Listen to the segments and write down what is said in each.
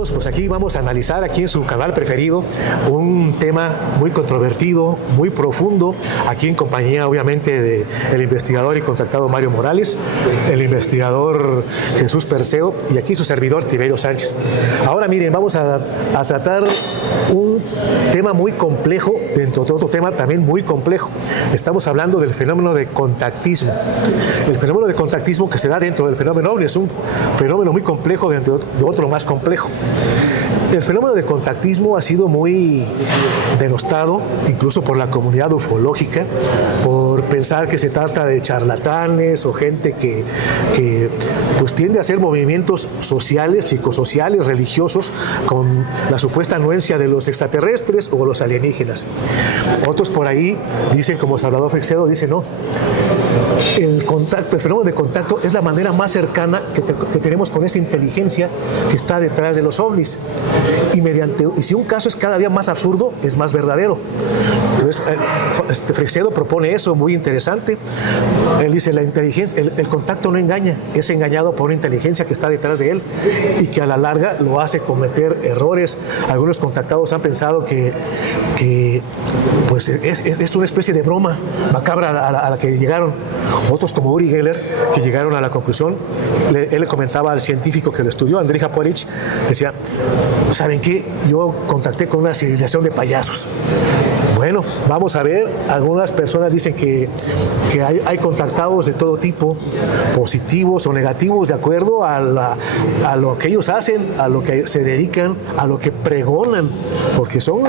amigos, pues aquí vamos a analizar aquí en su canal preferido un tema muy controvertido, muy profundo, aquí en compañía obviamente del investigador y contactado Mario Morales, el investigador Jesús Perseo y aquí su servidor Tiberio Sánchez. Ahora miren, vamos a tratar un tema muy complejo dentro de otro tema también muy complejo. Estamos hablando del fenómeno de contactismo. El fenómeno de contactismo que se da dentro del fenómeno OVNI es un fenómeno muy complejo dentro de otro más complejo. El fenómeno de contactismo ha sido muy denostado, incluso por la comunidad ufológica, por pensar que se trata de charlatanes o gente que pues tiende a hacer movimientos sociales, psicosociales, religiosos, con la supuesta anuencia de los extraterrestres o los alienígenas. Otros por ahí dicen, como Salvador Freixedo, dice no. El fenómeno de contacto es la manera más cercana que tenemos con esa inteligencia que está detrás de los ovnis. Y si un caso es cada día más absurdo, es más verdadero. Entonces, Freixedo propone eso, muy interesante. Él dice, la inteligencia, el contacto no engaña, es engañado por una inteligencia que está detrás de él y que a la larga lo hace cometer errores. Algunos contactados han pensado que pues es una especie de broma macabra a la que llegaron. Otros, como Uri Geller, que llegaron a la conclusión, él le comentaba al científico que lo estudió, Andrei Japorich, decía, ¿saben qué? Yo contacté con una civilización de payasos. Bueno, vamos a ver, algunas personas dicen que hay contactados de todo tipo, positivos o negativos, de acuerdo a lo que ellos hacen, a lo que se dedican, a lo que pregonan, porque son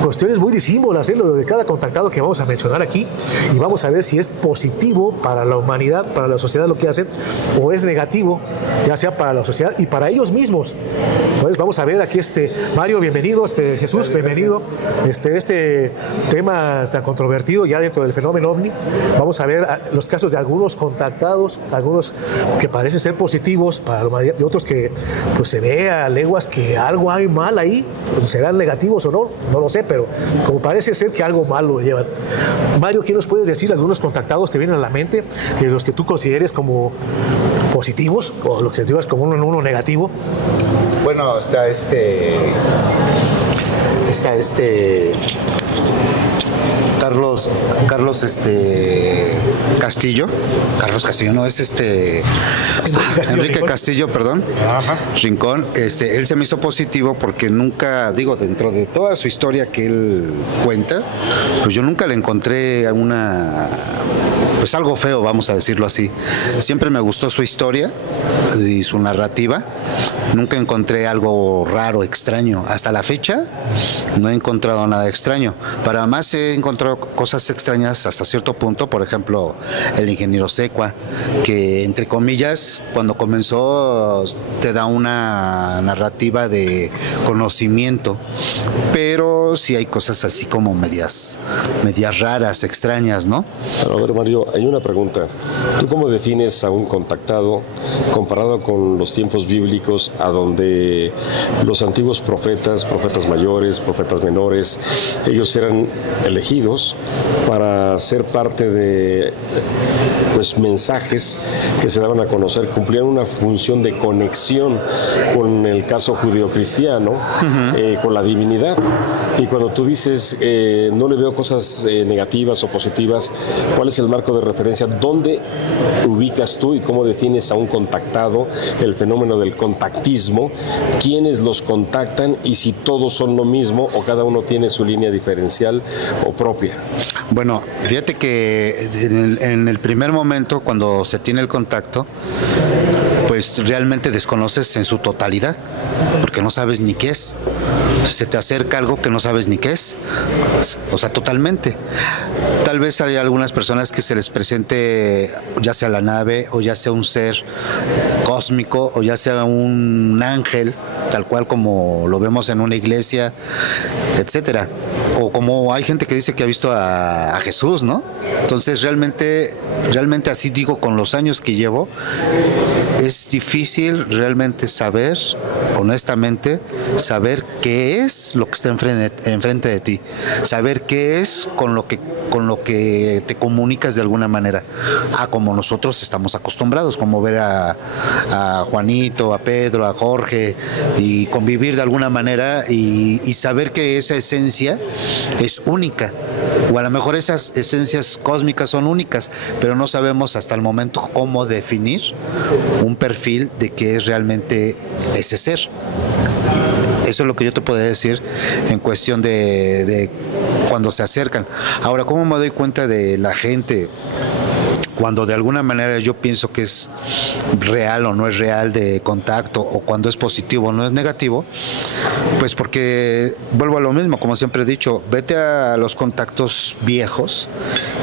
cuestiones muy disímbolas, lo de cada contactado que vamos a mencionar aquí, y vamos a ver si es positivo para la humanidad, para la sociedad lo que hacen, o es negativo, ya sea para la sociedad y para ellos mismos. Entonces vamos a ver aquí Mario, bienvenido, Jesús, bienvenido. Este tema tan controvertido ya dentro del fenómeno OVNI. Vamos a ver los casos de algunos contactados, algunos que parecen ser positivos para la humanidad y otros que pues se ve a leguas que algo hay mal ahí, pues, serán negativos o no, no lo sé, pero como parece ser que algo malo llevan. Mario, ¿qué nos puedes decir? Algunos contactados te vienen a la mente, que los que tú consideres como positivos o los que te digas como uno negativo. Bueno, está Carlos Castillo. Carlos Castillo, no, es Enrique Castillo, perdón. Ajá. Rincón. Él se me hizo positivo porque nunca, dentro de toda su historia que él cuenta, pues yo nunca le encontré pues algo feo, vamos a decirlo así. Siempre me gustó su historia y su narrativa. Nunca encontré algo raro, extraño. Hasta la fecha no he encontrado nada extraño. Pero además he encontrado cosas extrañas hasta cierto punto. Por ejemplo, el ingeniero Secua, que entre comillas, cuando comenzó te da una narrativa de conocimiento. Pero sí hay cosas así como medias raras, extrañas, ¿no? A ver, Mario, hay una pregunta. ¿Tú cómo defines a un contactado comparado con los tiempos bíblicos, a donde los antiguos profetas mayores, profetas menores, ellos eran elegidos para ser parte de mensajes que se daban a conocer, cumplían una función de conexión con el caso judeocristiano, con la divinidad? Y cuando tú dices no le veo cosas negativas o positivas, ¿cuál es el marco de referencia? ¿Dónde ubicas tú y cómo defines a un contactado, el fenómeno del contactismo? ¿Quiénes los contactan y si todos son lo mismo o cada uno tiene su línea diferencial o propia? Bueno, fíjate que en el primer momento, cuando se tiene el contacto, pues realmente desconoces en su totalidad, porque no sabes ni qué es. Se te acerca algo que no sabes ni qué es, o sea, totalmente. Tal vez hay algunas personas que se les presente ya sea la nave, o ya sea un ser cósmico, o ya sea un ángel, tal cual como lo vemos en una iglesia, etcétera. o como hay gente que dice que ha visto a Jesús, ¿no? Entonces realmente así digo, con los años que llevo, es difícil realmente saber, honestamente, saber qué es lo que está enfrente de ti, saber qué es con lo que te comunicas de alguna manera, como nosotros estamos acostumbrados, como ver a Juanito, a Pedro, a Jorge, y convivir de alguna manera y saber que esa esencia es única, o a lo mejor esas esencias cósmicas son únicas, pero no sabemos hasta el momento cómo definir un perfil de qué es realmente ese ser. Eso es lo que yo te puedo decir en cuestión de cuando se acercan. Ahora, ¿cómo me doy cuenta de la gente cuando de alguna manera yo pienso que es real o no es real de contacto, o cuando es positivo o no es negativo? Pues porque vuelvo a lo mismo, como siempre he dicho, vete a los contactos viejos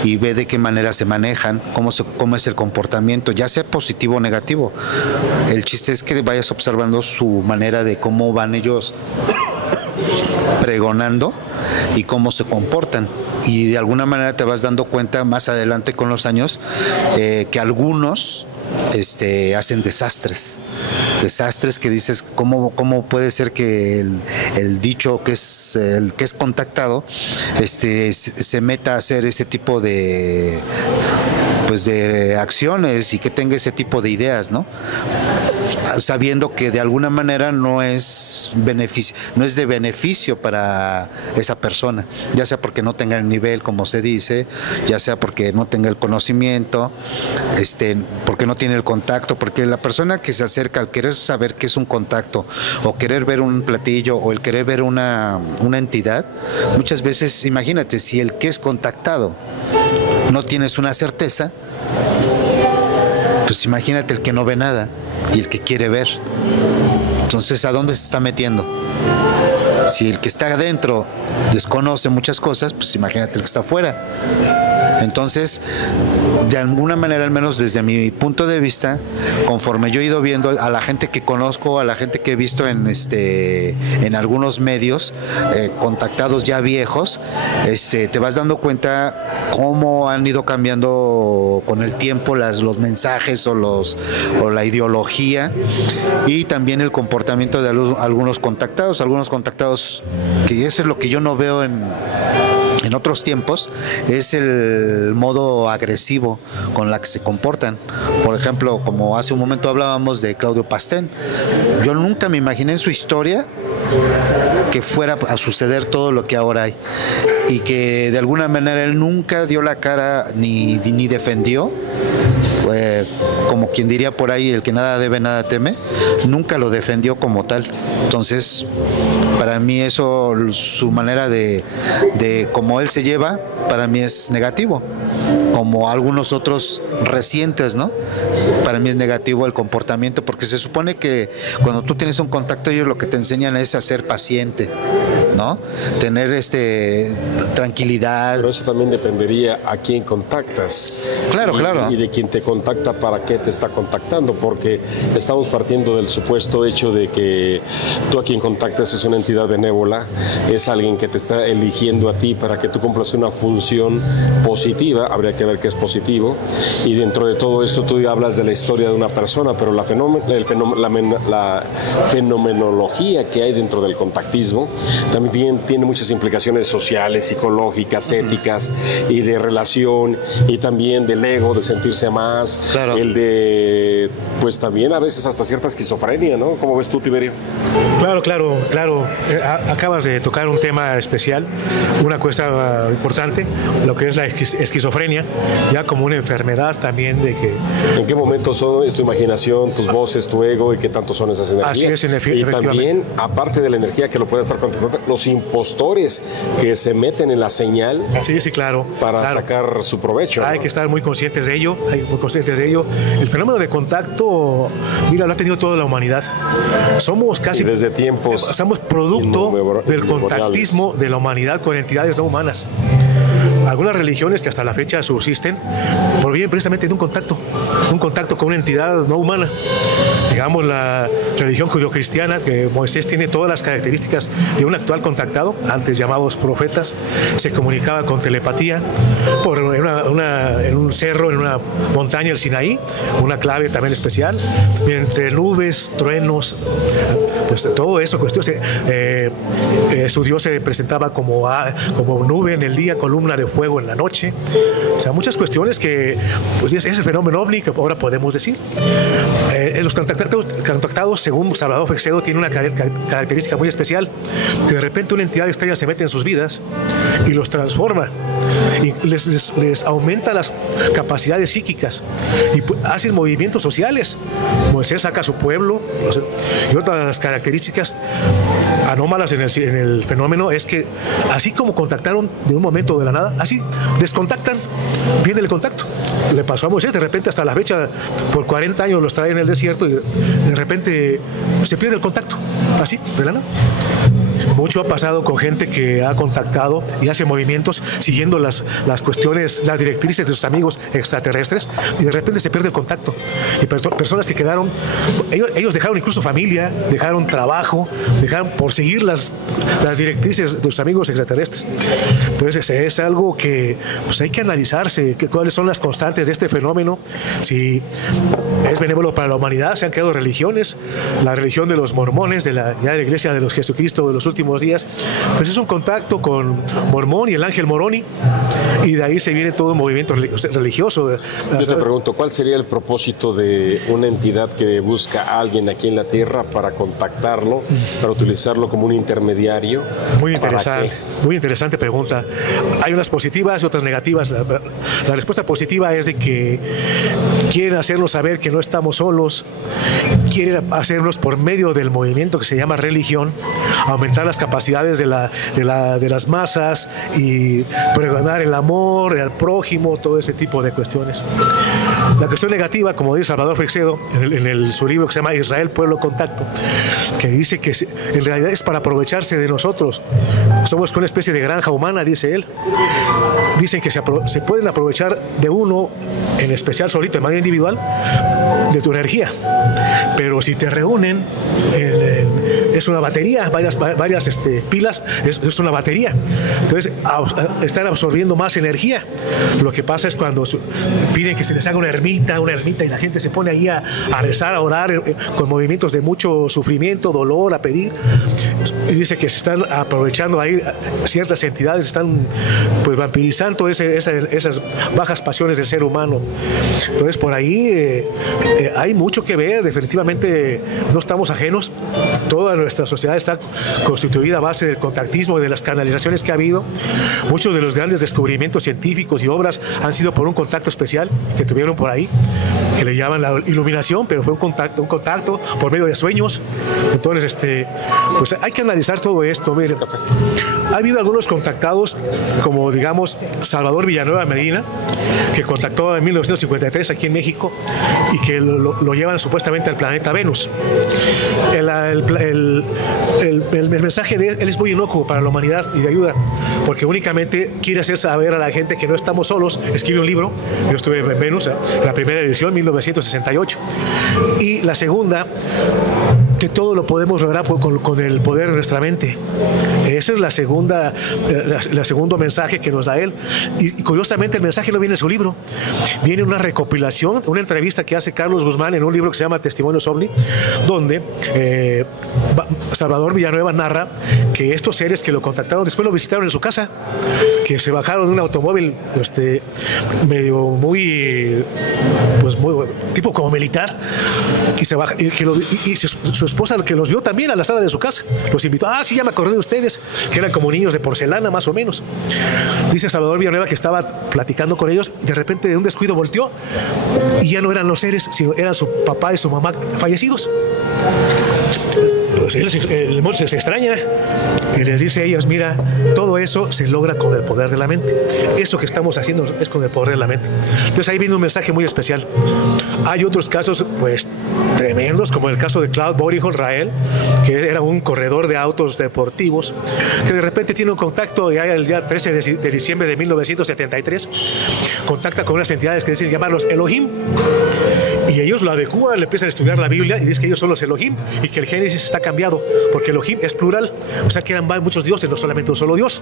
y ve de qué manera se manejan, cómo es el comportamiento, ya sea positivo o negativo. El chiste es que vayas observando su manera de cómo van ellos pregonando y cómo se comportan, y de alguna manera te vas dando cuenta más adelante con los años que algunos hacen desastres que dices, ¿cómo puede ser que el dicho que es el que es contactado se meta a hacer ese tipo de acciones y que tenga ese tipo de ideas, ¿no? Sabiendo que de alguna manera no es de beneficio para esa persona, ya sea porque no tenga el nivel, como se dice, ya sea porque no tenga el conocimiento, porque no tiene el contacto, porque la persona que se acerca al querer saber qué es un contacto, o querer ver un platillo, o el querer ver una entidad, muchas veces, imagínate, si el que es contactado no tienes una certeza, pues imagínate el que no ve nada y el que quiere ver. Entonces, ¿a dónde se está metiendo? Si el que está adentro desconoce muchas cosas, pues imagínate el que está afuera. Entonces, de alguna manera, al menos desde mi punto de vista, conforme yo he ido viendo a la gente que conozco, a la gente que he visto en algunos medios, contactados ya viejos, te vas dando cuenta cómo han ido cambiando con el tiempo los mensajes o la ideología, y también el comportamiento de algunos contactados, que eso es lo que yo no veo en otros tiempos, es el modo agresivo con la que se comportan. Por ejemplo, como hace un momento hablábamos de Claudio Pastén, yo nunca me imaginé en su historia que fuera a suceder todo lo que ahora hay, y que de alguna manera él nunca dio la cara ni defendió, como quien diría por ahí, el que nada debe, nada teme, nunca lo defendió como tal. Entonces, para mí eso, su manera de cómo él se lleva, para mí es negativo. Como algunos otros recientes, ¿no? Para mí es negativo el comportamiento, porque se supone que cuando tú tienes un contacto, ellos lo que te enseñan es a ser paciente, ¿no? Tener tranquilidad. Pero eso también dependería a quién contactas. Claro. Y de quién te contacta, para qué te está contactando, porque estamos partiendo del supuesto hecho de que tú a quien contactas es una entidad benévola, es alguien que te está eligiendo a ti para que tú cumplas una función positiva. Habría que ver qué es positivo, y dentro de todo esto tú hablas de la historia de una persona, pero la fenomenología que hay dentro del contactismo también tiene muchas implicaciones sociales, psicológicas, éticas, y de relación, y también del ego, de sentirse más, claro. El de, pues también a veces hasta cierta esquizofrenia, ¿no? ¿Cómo ves tú, Tiberio? Claro. Acabas de tocar un tema especial, una cuestión importante, lo que es la esquizofrenia, ya como una enfermedad también de que... ¿En qué momento es tu imaginación, tus voces, tu ego, y qué tanto son esas energías? Así es, y también, aparte de la energía que lo puede estar controlando, los impostores que se meten en la señal. Sí, claro. Para sacar su provecho. Hay que estar muy conscientes de ello, El fenómeno de contacto, mira, lo ha tenido toda la humanidad. Somos casi... Y desde tiempos... Somos producto del contactismo de la humanidad con entidades no humanas. Algunas religiones que hasta la fecha subsisten provienen precisamente de un contacto con una entidad no humana. Digamos, la religión judeocristiana, que Moisés tiene todas las características de un actual contactado, antes llamados profetas, se comunicaba con telepatía en un cerro, en una montaña, el Sinaí, una clave también especial, entre nubes, truenos, pues todo eso, su Dios se presentaba como nube en el día, columna de fuego en la noche. O sea, muchas cuestiones que pues, es el fenómeno ovni que ahora podemos decir. Los contactados, según Salvador Freixedo, tiene una característica muy especial, que de repente una entidad extraña se mete en sus vidas y los transforma y les aumenta las capacidades psíquicas y hacen movimientos sociales. Moisés saca a su pueblo, y otra de las características anómalas en el fenómeno es que así como contactaron de un momento de la nada, así descontactan, viene el contacto. Le pasó a Moisés, de repente hasta la fecha, por 40 años los trae en el desierto y de repente se pierde el contacto, así, de la nada. Mucho ha pasado con gente que ha contactado y hace movimientos siguiendo las cuestiones, las directrices de sus amigos extraterrestres, y de repente se pierde el contacto. Y personas que quedaron, ellos dejaron incluso familia, dejaron trabajo, dejaron por seguir las directrices de sus amigos extraterrestres. Entonces es algo que pues hay que analizarse, cuáles son las constantes de este fenómeno, si es benévolo para la humanidad. Se han creado religiones, la religión de los mormones, de la iglesia de los Jesucristo de los últimos días, pues es un contacto con Mormón y el ángel Moroni, y de ahí se viene todo un movimiento religioso. Yo te pregunto, ¿cuál sería el propósito de una entidad que busca a alguien aquí en la Tierra para contactarlo, para utilizarlo como un intermediario? Muy interesante pregunta. Hay unas positivas y otras negativas. La respuesta positiva es de que quieren hacernos saber que no estamos solos, quieren hacernos por medio del movimiento que se llama religión, aumentar las capacidades de las masas y pregonar el amor, el prójimo, todo ese tipo de cuestiones. La cuestión negativa, como dice Salvador Freixedo en su libro que se llama Israel, Pueblo, Contacto, que dice que en realidad es para aprovecharse de nosotros. Somos una especie de granja humana, dice él. Dicen que se pueden aprovechar de uno, en especial solito, de manera individual, de tu energía. Pero si te reúnen es una batería, varias pilas, es una batería. Entonces están absorbiendo más energía. Lo que pasa es cuando piden que se les haga una ermita y la gente se pone ahí a rezar, a orar con movimientos de mucho sufrimiento, dolor, a pedir. Y dice que se están aprovechando ahí, ciertas entidades están pues vampirizando esas bajas pasiones del ser humano. Entonces por ahí hay mucho que ver. Definitivamente no estamos ajenos. Toda nuestra sociedad está constituida a base del contactismo y de las canalizaciones que ha habido. Muchos de los grandes descubrimientos científicos y obras han sido por un contacto especial que tuvieron por ahí, que le llaman la iluminación, pero fue un contacto por medio de sueños. Entonces, pues hay que analizar todo esto. Miren, ha habido algunos contactados, como digamos Salvador Villanueva Medina, que contactó en 1953 aquí en México y que lo llevan supuestamente al planeta Venus. El mensaje de él es muy inocuo para la humanidad y de ayuda, porque únicamente quiere hacer saber a la gente que no estamos solos. Escribe un libro, yo estuve en Venus, la primera edición, 1968, y la segunda, que todo lo podemos lograr con el poder de nuestra mente. Ese es el segundo mensaje que nos da él. Y curiosamente el mensaje no viene en su libro, viene en una recopilación, una entrevista que hace Carlos Guzmán en un libro que se llama Testimonios OVNI, donde Salvador Villanueva narra que estos seres que lo contactaron después lo visitaron en su casa, que se bajaron de un automóvil medio muy tipo como militar, y se baja, y su esposa, que los vio también a la sala de su casa, los invitó. Sí, ya me acordé de ustedes, que eran como niños de porcelana más o menos. Dice Salvador Villanueva que estaba platicando con ellos y de repente de un descuido volteó y ya no eran los seres, sino eran su papá y su mamá fallecidos. Pues él se extraña Y les dice a ellos, mira, todo eso se logra con el poder de la mente. Eso que estamos haciendo es con el poder de la mente. Entonces ahí viene un mensaje muy especial. Hay otros casos, pues, tremendos, como el caso de Claude Boury-Israel, que era un corredor de autos deportivos, que de repente tiene un contacto, ya el día 13 de diciembre de 1973, contacta con unas entidades que deciden llamarlos Elohim, y ellos lo adecúan, le empiezan a estudiar la Biblia y dicen que ellos son los Elohim y que el Génesis está cambiado, porque Elohim es plural, o sea que eran muchos dioses, no solamente un solo dios.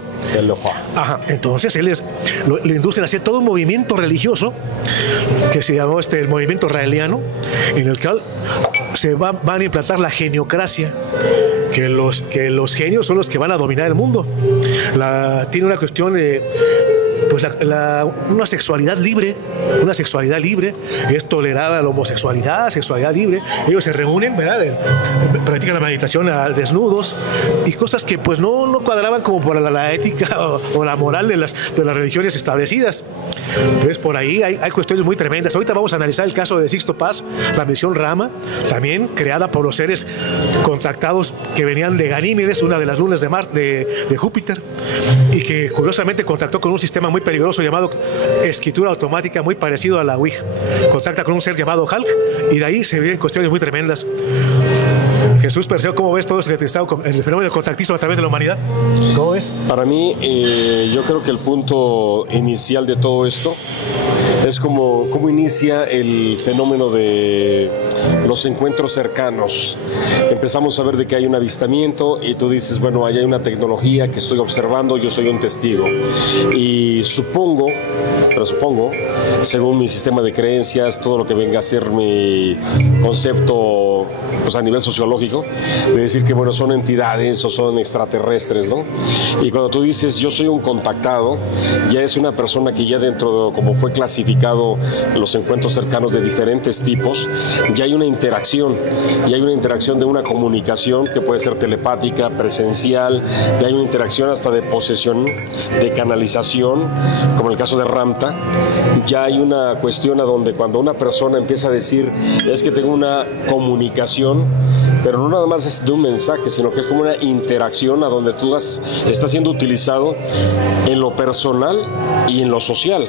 Ajá. Entonces le inducen a hacer todo un movimiento religioso que se llamó el movimiento israeliano, en el cual van a implantar la geniocracia, que los genios son los que van a dominar el mundo. Tiene una cuestión de pues una sexualidad libre, es tolerada la homosexualidad, sexualidad libre. Ellos se reúnen, ¿verdad? Practican la meditación desnudos y cosas que pues no cuadraban como por la ética o la moral de las religiones establecidas. Entonces por ahí hay cuestiones muy tremendas. Ahorita vamos a analizar el caso de Sixto Paz, la misión Rama, también creada por los seres contactados que venían de Ganímedes, una de las lunas de Júpiter, y que curiosamente contactó con un sistema muy peligroso llamado escritura automática, muy parecido a la Ouija. Contacta con un ser llamado Hulk y de ahí se vienen cuestiones muy tremendas. Jesús Perseo, ¿cómo ves todo eso que te está el fenómeno del contactismo a través de la humanidad? ¿Cómo ves? Para mí, yo creo que el punto inicial de todo esto es cómo inicia el fenómeno de los encuentros cercanos. Empezamos a ver de que hay un avistamiento y tú dices, bueno, ahí hay una tecnología que estoy observando, yo soy un testigo. Y supongo, según mi sistema de creencias, todo lo que venga a ser mi concepto pues a nivel sociológico, de decir que bueno, son entidades o son extraterrestres, ¿no? Y cuando tú dices yo soy un contactado, ya es una persona que ya dentro de como fue clasificado los encuentros cercanos de diferentes tipos, ya hay una interacción, de una comunicación que puede ser telepática, presencial, ya hay una interacción hasta de posesión, de canalización, como en el caso de Ramta. Ya hay una cuestión a donde cuando una persona empieza a decir es que tengo una comunicación, pero no nada más es de un mensaje, sino que es como una interacción a donde tú estás siendo utilizado en lo personal y en lo social,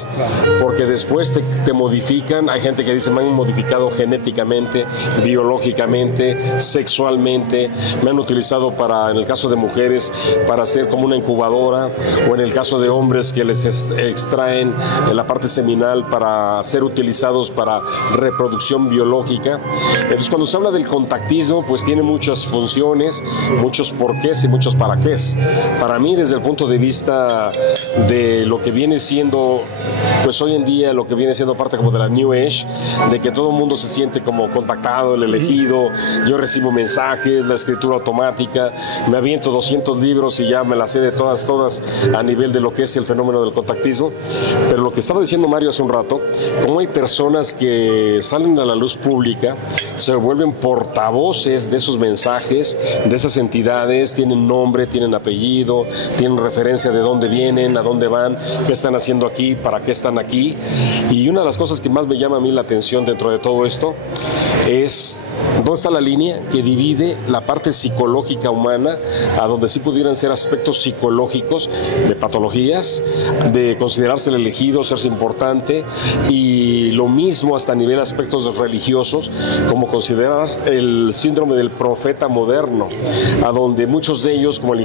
porque después te modifican. Hay gente que dice me han modificado genéticamente, biológicamente, sexualmente, me han utilizado en el caso de mujeres, para ser como una incubadora, o en el caso de hombres que les extraen la parte seminal para ser utilizados para reproducción biológica. Entonces cuando se habla del contactismo, pues tiene muchas funciones, muchos porqués y muchos para qué. Para mí, desde el punto de vista de lo que viene siendo, pues hoy en día, lo que viene siendo parte como de la New Age, de que todo el mundo se siente como contactado, el elegido, yo recibo mensajes, la escritura automática, me aviento 200 libros y ya me las sé de todas a nivel de lo que es el fenómeno del contactismo. Pero lo que estaba diciendo Mario hace un rato, como hay personas que salen a la luz pública, se vuelven portavoces de esos mensajes, de esas entidades, tienen nombre, tienen apellido, tienen referencia de dónde vienen, a dónde van, qué están haciendo aquí, para qué están aquí. Y una de las cosas que más me llama a mí la atención dentro de todo esto es dónde está la línea que divide la parte psicológica humana, a donde sí pudieran ser aspectos psicológicos de patologías, de considerarse el elegido, serse importante, y lo mismo hasta a nivel de aspectos religiosos, como considerar el síndrome del profeta moderno, a donde muchos de ellos, como el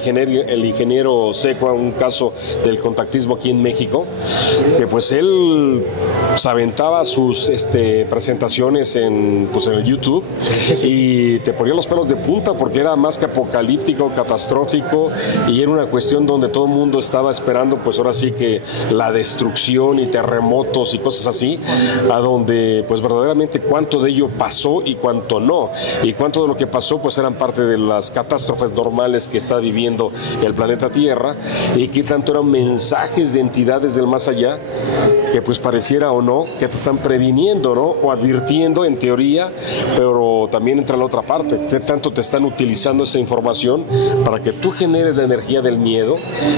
ingeniero Secua, un caso del contactismo aquí en México, que pues él se aventaba sus presentaciones en el YouTube, y te ponía los pelos de punta porque era más que apocalíptico, catastrófico, y era una cuestión donde todo el mundo estaba esperando pues ahora sí que la destrucción y terremotos y cosas así, a donde pues verdaderamente cuánto de ello pasó y cuánto no, y cuánto de lo que pasó pues eran parte de las catástrofes normales que está viviendo el planeta Tierra, y qué tanto eran mensajes de entidades del más allá que pues pareciera o no que te están previniendo, ¿no? O advirtiendo en teoría, pero pero también entra la otra parte, qué tanto te están utilizando esa información para que tú generes la energía del miedo,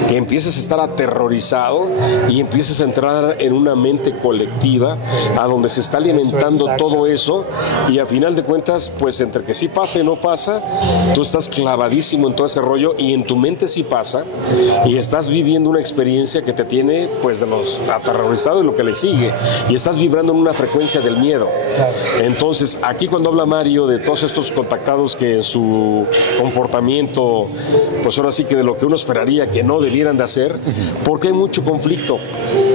que empieces a estar aterrorizado y empieces a entrar en una mente colectiva a donde se está alimentando todo eso, y a final de cuentas, pues entre que sí pasa y no pasa, tú estás clavadísimo en todo ese rollo, y en tu mente sí pasa, y estás viviendo una experiencia que te tiene pues de los aterrorizado y lo que le sigue, y estás vibrando en una frecuencia del miedo. Entonces, aquí cuando habla Mario de todos estos contactados que en su comportamiento, pues ahora sí que de lo que uno esperaría que no debieran de hacer, porque hay mucho conflicto,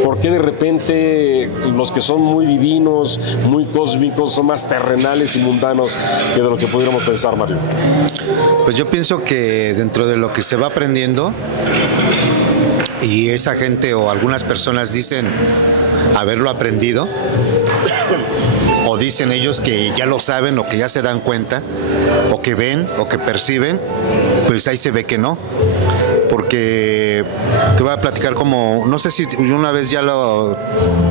porque de repente los que son muy divinos, muy cósmicos, son más terrenales y mundanos que de lo que pudiéramos pensar, Mario. Pues yo pienso que dentro de lo que se va aprendiendo, y esa gente o algunas personas dicen haberlo aprendido, o dicen ellos que ya lo saben o que ya se dan cuenta, o que ven o que perciben, pues ahí se ve que no. Porque te voy a platicar como, no sé si una vez ya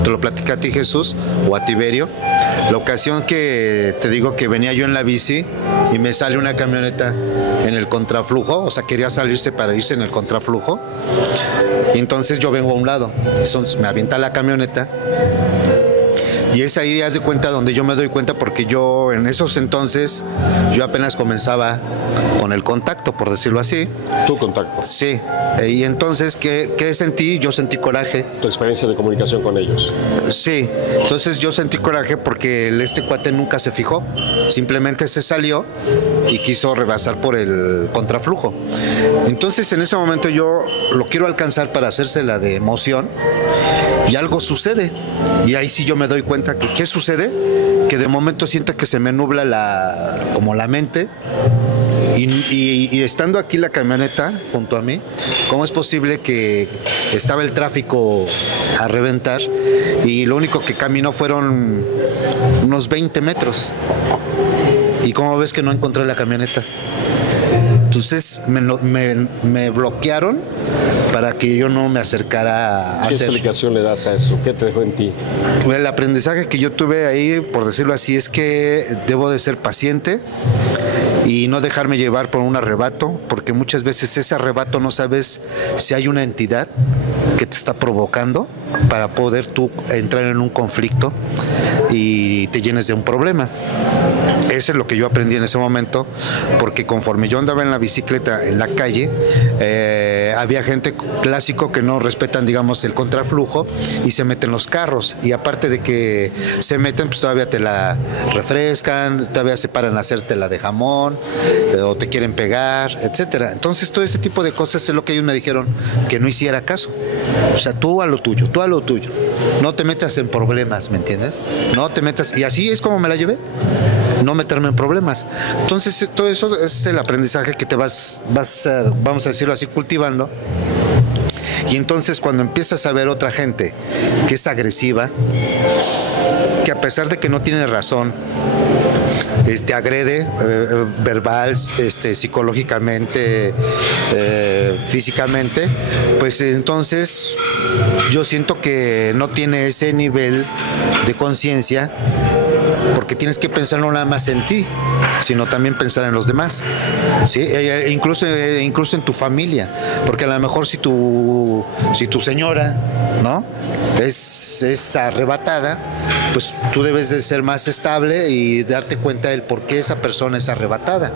te lo platicé a ti, Jesús, o a Tiberio, la ocasión que te digo que venía yo en la bici y me sale una camioneta en el contraflujo, o sea, quería salirse para irse en el contraflujo, y entonces yo vengo a un lado, entonces me avienta la camioneta. Y es ahí, haz de cuenta, donde yo me doy cuenta, porque yo en esos entonces, yo apenas comenzaba con el contacto, por decirlo así. Tu contacto. Sí. Y entonces, ¿qué sentí? Yo sentí coraje. Tu experiencia de comunicación con ellos. Sí. Entonces yo sentí coraje porque este cuate nunca se fijó. Simplemente se salió y quiso rebasar por el contraflujo. Entonces en ese momento yo lo quiero alcanzar para hacérsela de emoción. Y algo sucede, y ahí sí yo me doy cuenta que ¿qué sucede? Que de momento siento que se me nubla como la mente, y estando aquí la camioneta junto a mí, ¿cómo es posible que estaba el tráfico a reventar y lo único que caminó fueron unos 20 metros? ¿Y cómo ves que no encontré la camioneta? Entonces me bloquearon para que yo no me acercara a ¿Qué hacer. explicación le das a eso? ¿Qué te dejó en ti? El aprendizaje que yo tuve ahí, por decirlo así, es que debo de ser paciente y no dejarme llevar por un arrebato, porque muchas veces ese arrebato no sabes si hay una entidad que te está provocando para poder tú entrar en un conflicto y te llenes de un problema. Eso es lo que yo aprendí en ese momento, porque conforme yo andaba en la bicicleta en la calle, había gente clásico que no respetan, digamos, el contraflujo y se meten los carros, y aparte de que se meten, pues todavía te la refrescan, todavía se paran a hacértela de jamón, o te quieren pegar, etcétera. Entonces todo ese tipo de cosas es lo que ellos me dijeron que no hiciera caso. O sea, tú a lo tuyo, no te metas en problemas, ¿me entiendes? No te metas, y así es como me la llevé, no meterme en problemas. Entonces todo eso es el aprendizaje que te vas vamos a decirlo así, cultivando. Y entonces cuando empiezas a ver otra gente que es agresiva, que a pesar de que no tiene razón, te agrede verbal, psicológicamente, físicamente, pues entonces yo siento que no tiene ese nivel de conciencia, porque tienes que pensar no nada más en ti, sino también pensar en los demás, ¿sí? Incluso en tu familia, porque a lo mejor si tu señora, ¿no?, es arrebatada, pues tú debes de ser más estable y darte cuenta del por qué esa persona es arrebatada,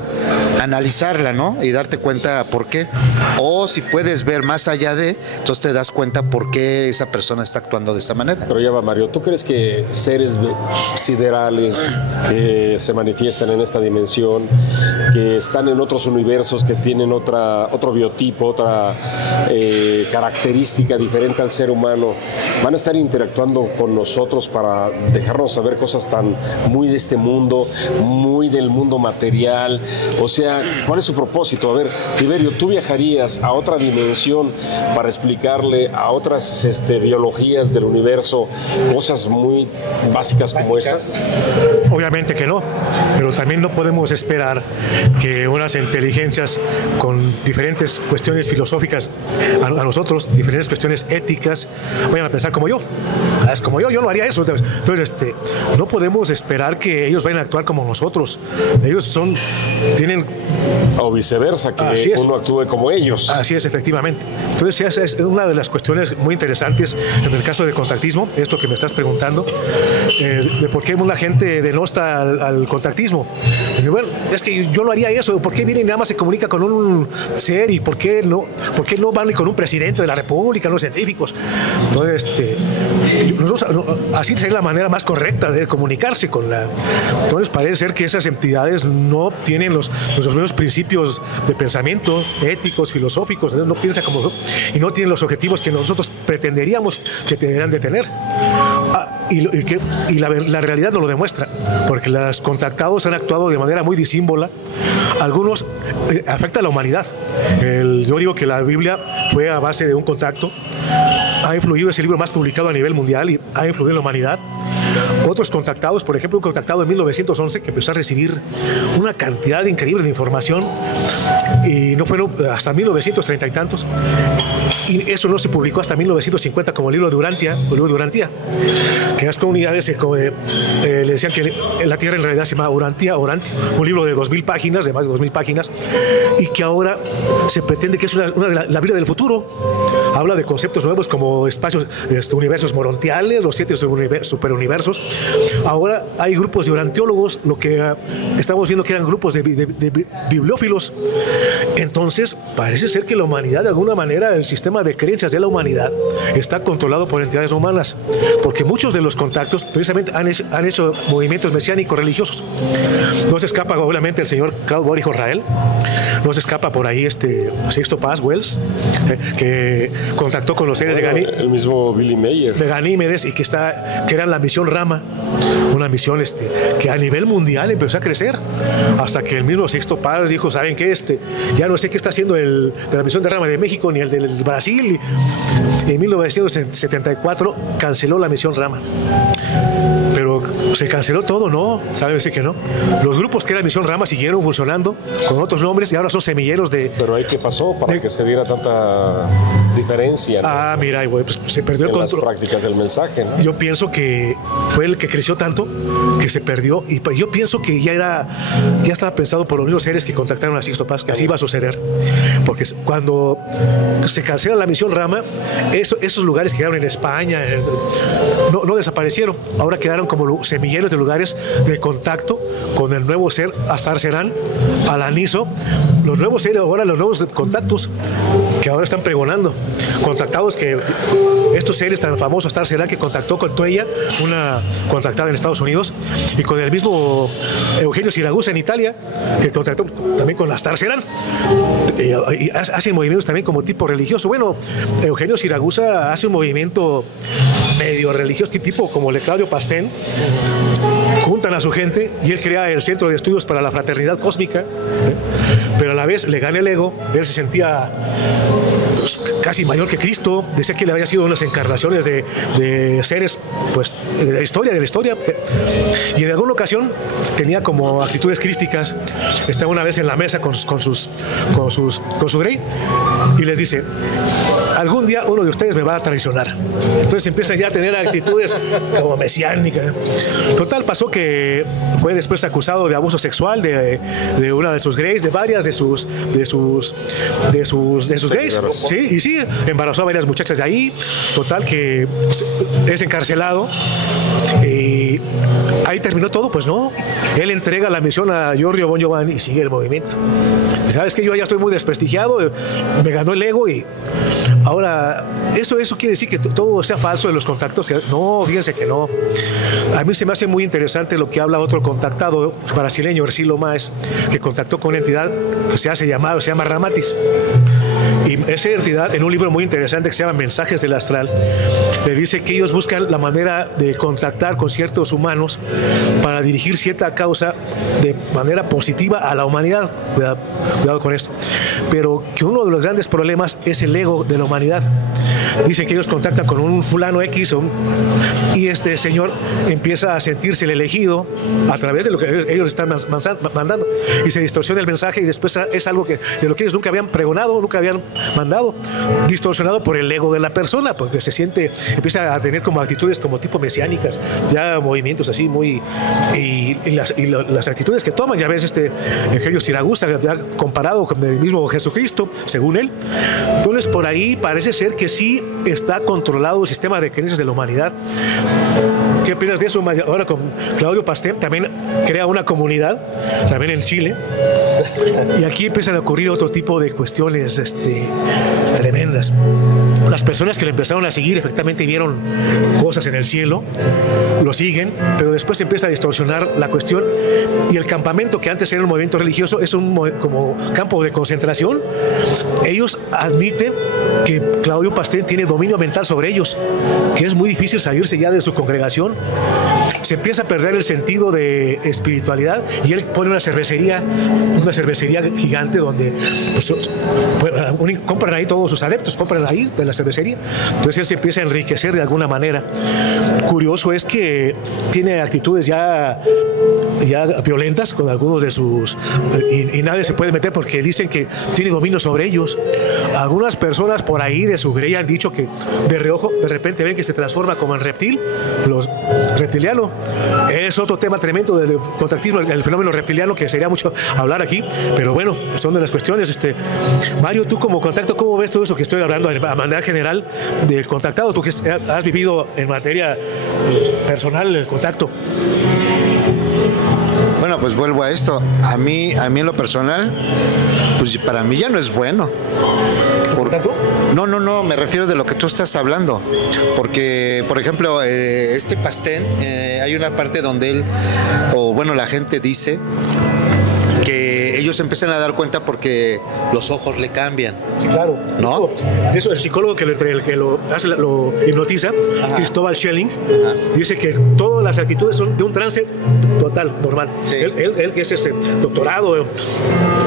analizarla, ¿no?, y darte cuenta por qué. O si puedes ver más allá de, entonces te das cuenta por qué esa persona está actuando de esa manera. Pero ya va, Mario, ¿tú crees que seres siderales que se manifiestan en esta dimensión, que están en otros universos, que tienen otro biotipo, otra característica diferente al ser humano, van a estar interactuando con nosotros para dejarnos saber cosas tan muy de este mundo, muy del mundo material? O sea, idea, cuál es su propósito. A ver, Tiberio, ¿tú viajarías a otra dimensión para explicarle a otras biologías del universo cosas muy básicas como estas? Obviamente que no, pero también no podemos esperar que unas inteligencias con diferentes cuestiones filosóficas a nosotros, diferentes cuestiones éticas, vayan a pensar como yo. Es como yo no haría eso. Entonces, no podemos esperar que ellos vayan a actuar como nosotros. Ellos tienen... O viceversa, que uno actúe como ellos. Así es, efectivamente. Entonces, esa es una de las cuestiones muy interesantes en el caso de contactismo, esto que me estás preguntando, de por qué la gente denosta al contactismo. Bueno, es que yo no haría eso. ¿Por qué viene y nada más se comunica con un ser? ¿Y por qué no van con un presidente de la República, los científicos? Entonces, así sería la manera más correcta de comunicarse con la... Entonces, parece ser que esas entidades no tienen los mismos principios de pensamiento, éticos, filosóficos, no piensan como nosotros y no tienen los objetivos que nosotros pretenderíamos que deberían de tener. Y la realidad nos lo demuestra, porque los contactados han actuado de manera muy disímbola. Algunos afecta a la humanidad. Yo digo que la Biblia fue a base de un contacto. Ha influido, es el libro más publicado a nivel mundial y ha influido en la humanidad. Otros contactados, por ejemplo, un contactado en 1911 que empezó a recibir una cantidad increíble de información y no fue hasta 1930 y tantos. Y eso no se publicó hasta 1950 como el libro de Urantia, que las comunidades le decían que la Tierra en realidad se llama Urantia, un libro de 2.000 páginas, de más de 2.000 páginas, y que ahora se pretende que es una de la Biblia del futuro. Habla de conceptos nuevos como espacios, universos morontiales, los 7 superuniversos. Ahora hay grupos de urantiólogos, lo que estamos viendo que eran grupos de bibliófilos. Entonces, parece ser que la humanidad, de alguna manera, el sistema de creencias de la humanidad está controlado por entidades no humanas, porque muchos de los contactos precisamente han hecho movimientos mesiánicos religiosos. No se escapa, obviamente, el señor Karl Barth Israel, no se escapa por ahí Sixto Paz Wells, que contactó con los seres de Ganímedes. El mismo Billy Mayer. De Ganímedes, y que era la misión Rama, una misión que a nivel mundial empezó a crecer, hasta que el mismo Sixto Paz dijo, ¿saben qué? Ya no sé qué está haciendo de la misión de Rama de México ni el del Brasil. Y en 1974 canceló la misión Rama. Pero se canceló todo, ¿no? ¿Sabe decir que no? Los grupos que eran Misión Rama siguieron funcionando con otros nombres y ahora son semilleros de... Pero ahí, ¿qué pasó para que se diera tanta diferencia, ¿no? Mira, pues se perdió el control. Las prácticas del mensaje, ¿no? Yo pienso que fue el que creció tanto que se perdió, y pues yo pienso que ya estaba pensado por los mismos seres que contactaron a Sixto Paz, que así iba a suceder. Porque cuando se cancela la Misión Rama, esos lugares que quedaron en España no desaparecieron. Ahora quedaron como semilleros de lugares de contacto con el nuevo ser Astar Serán, Alaniso, los nuevos seres, ahora los nuevos contactos que ahora están pregonando, contactados, que estos seres tan famosos, Astar Serán, que contactó con Tuella, una contactada en Estados Unidos, y con el mismo Eugenio Siragusa en Italia, que contactó también con Astar Serán, y hacen movimientos también como tipo religioso. Bueno, Eugenio Siragusa hace un movimiento medio religioso, tipo como el de Claudio Pastén. Juntan a su gente y él crea el Centro de Estudios para la Fraternidad Cósmica, pero a la vez le gana el ego. Él se sentía casi mayor que Cristo, decía que le había sido unas encarnaciones de seres, pues, de la historia, y en alguna ocasión tenía como actitudes crísticas. Estaba una vez en la mesa con su grey y les dice: algún día uno de ustedes me va a traicionar. Entonces empiezan ya a tener actitudes como mesiánicas. Total, pasó que fue después acusado de abuso sexual de una de sus greys, de varias de sus greys. Claro. Sí, y sí, embarazó a varias muchachas de ahí. Total, que es encarcelado. Y ahí terminó todo. Pues no, él entrega la misión a Giorgio Bon Giovanni y sigue el movimiento. ¿Sabes qué? Yo ya estoy muy desprestigiado, me ganó el ego. Y ahora, eso quiere decir que todo sea falso de los contactos. No, fíjense que no. A mí se me hace muy interesante lo que habla otro contactado brasileño, Ercilo Maes, que contactó con una entidad que se llama Ramatis. Y esa entidad, en un libro muy interesante que se llama Mensajes del Astral, le dice que ellos buscan la manera de contactar con ciertos humanos para dirigir cierta causa de manera positiva a la humanidad. Cuidado con esto. Pero que uno de los grandes problemas es el ego de la humanidad. Dicen que ellos contactan con un fulano X y este señor empieza a sentirse el elegido a través de lo que ellos están mandando, y se distorsiona el mensaje, y después es algo de lo que ellos nunca habían pregonado, nunca habían mandado, distorsionado por el ego de la persona, porque empieza a tener como actitudes como tipo mesiánicas, ya movimientos así muy, y las actitudes que toman, ya ves Eugenio Siragusa, ya comparado con el mismo Jesucristo, según él. Entonces por ahí parece ser que sí está controlado el sistema de creencias de la humanidad. ¿Qué opinas de eso? Ahora con Claudio Pastén también crea una comunidad, también en Chile, y aquí empiezan a ocurrir otro tipo de cuestiones tremendas. Las personas que le empezaron a seguir efectivamente vieron cosas en el cielo, lo siguen, pero después empieza a distorsionar la cuestión, y el campamento que antes era un movimiento religioso es como campo de concentración. Ellos admiten que Claudio Pastén tiene dominio mental sobre ellos, que es muy difícil salirse ya de su congregación. Se empieza a perder el sentido de espiritualidad, y él pone una cervecería gigante donde compran ahí todos sus adeptos, compran ahí de la cervecería. Entonces él se empieza a enriquecer de alguna manera. Curioso es que tiene actitudes ya violentas con algunos de sus, y nadie se puede meter porque dicen que tiene dominio sobre ellos. Algunas personas por ahí de su grey han dicho que de reojo de repente ven que se transforma como en reptil, los reptilianos. Es otro tema tremendo del contactismo, el fenómeno reptiliano, que sería mucho hablar aquí, pero bueno, son de las cuestiones. Mario, tú como contacto, ¿cómo ves todo eso que estoy hablando a manera general del contactado? Tú que has vivido en materia personal el contacto. Bueno, pues vuelvo a esto. A mí en lo personal, pues para mí ya no es bueno. ¿Contacto? No, me refiero de lo que tú estás hablando. Porque, por ejemplo, Pastén, hay una parte donde él, la gente dice que ellos empiezan a dar cuenta porque los ojos le cambian. Sí, claro. ¿No? De eso, el psicólogo que lo hipnotiza, ajá, Cristóbal Schelling, ajá, dice que todas las actitudes son de un trance total, normal. Sí. Él que es doctorado,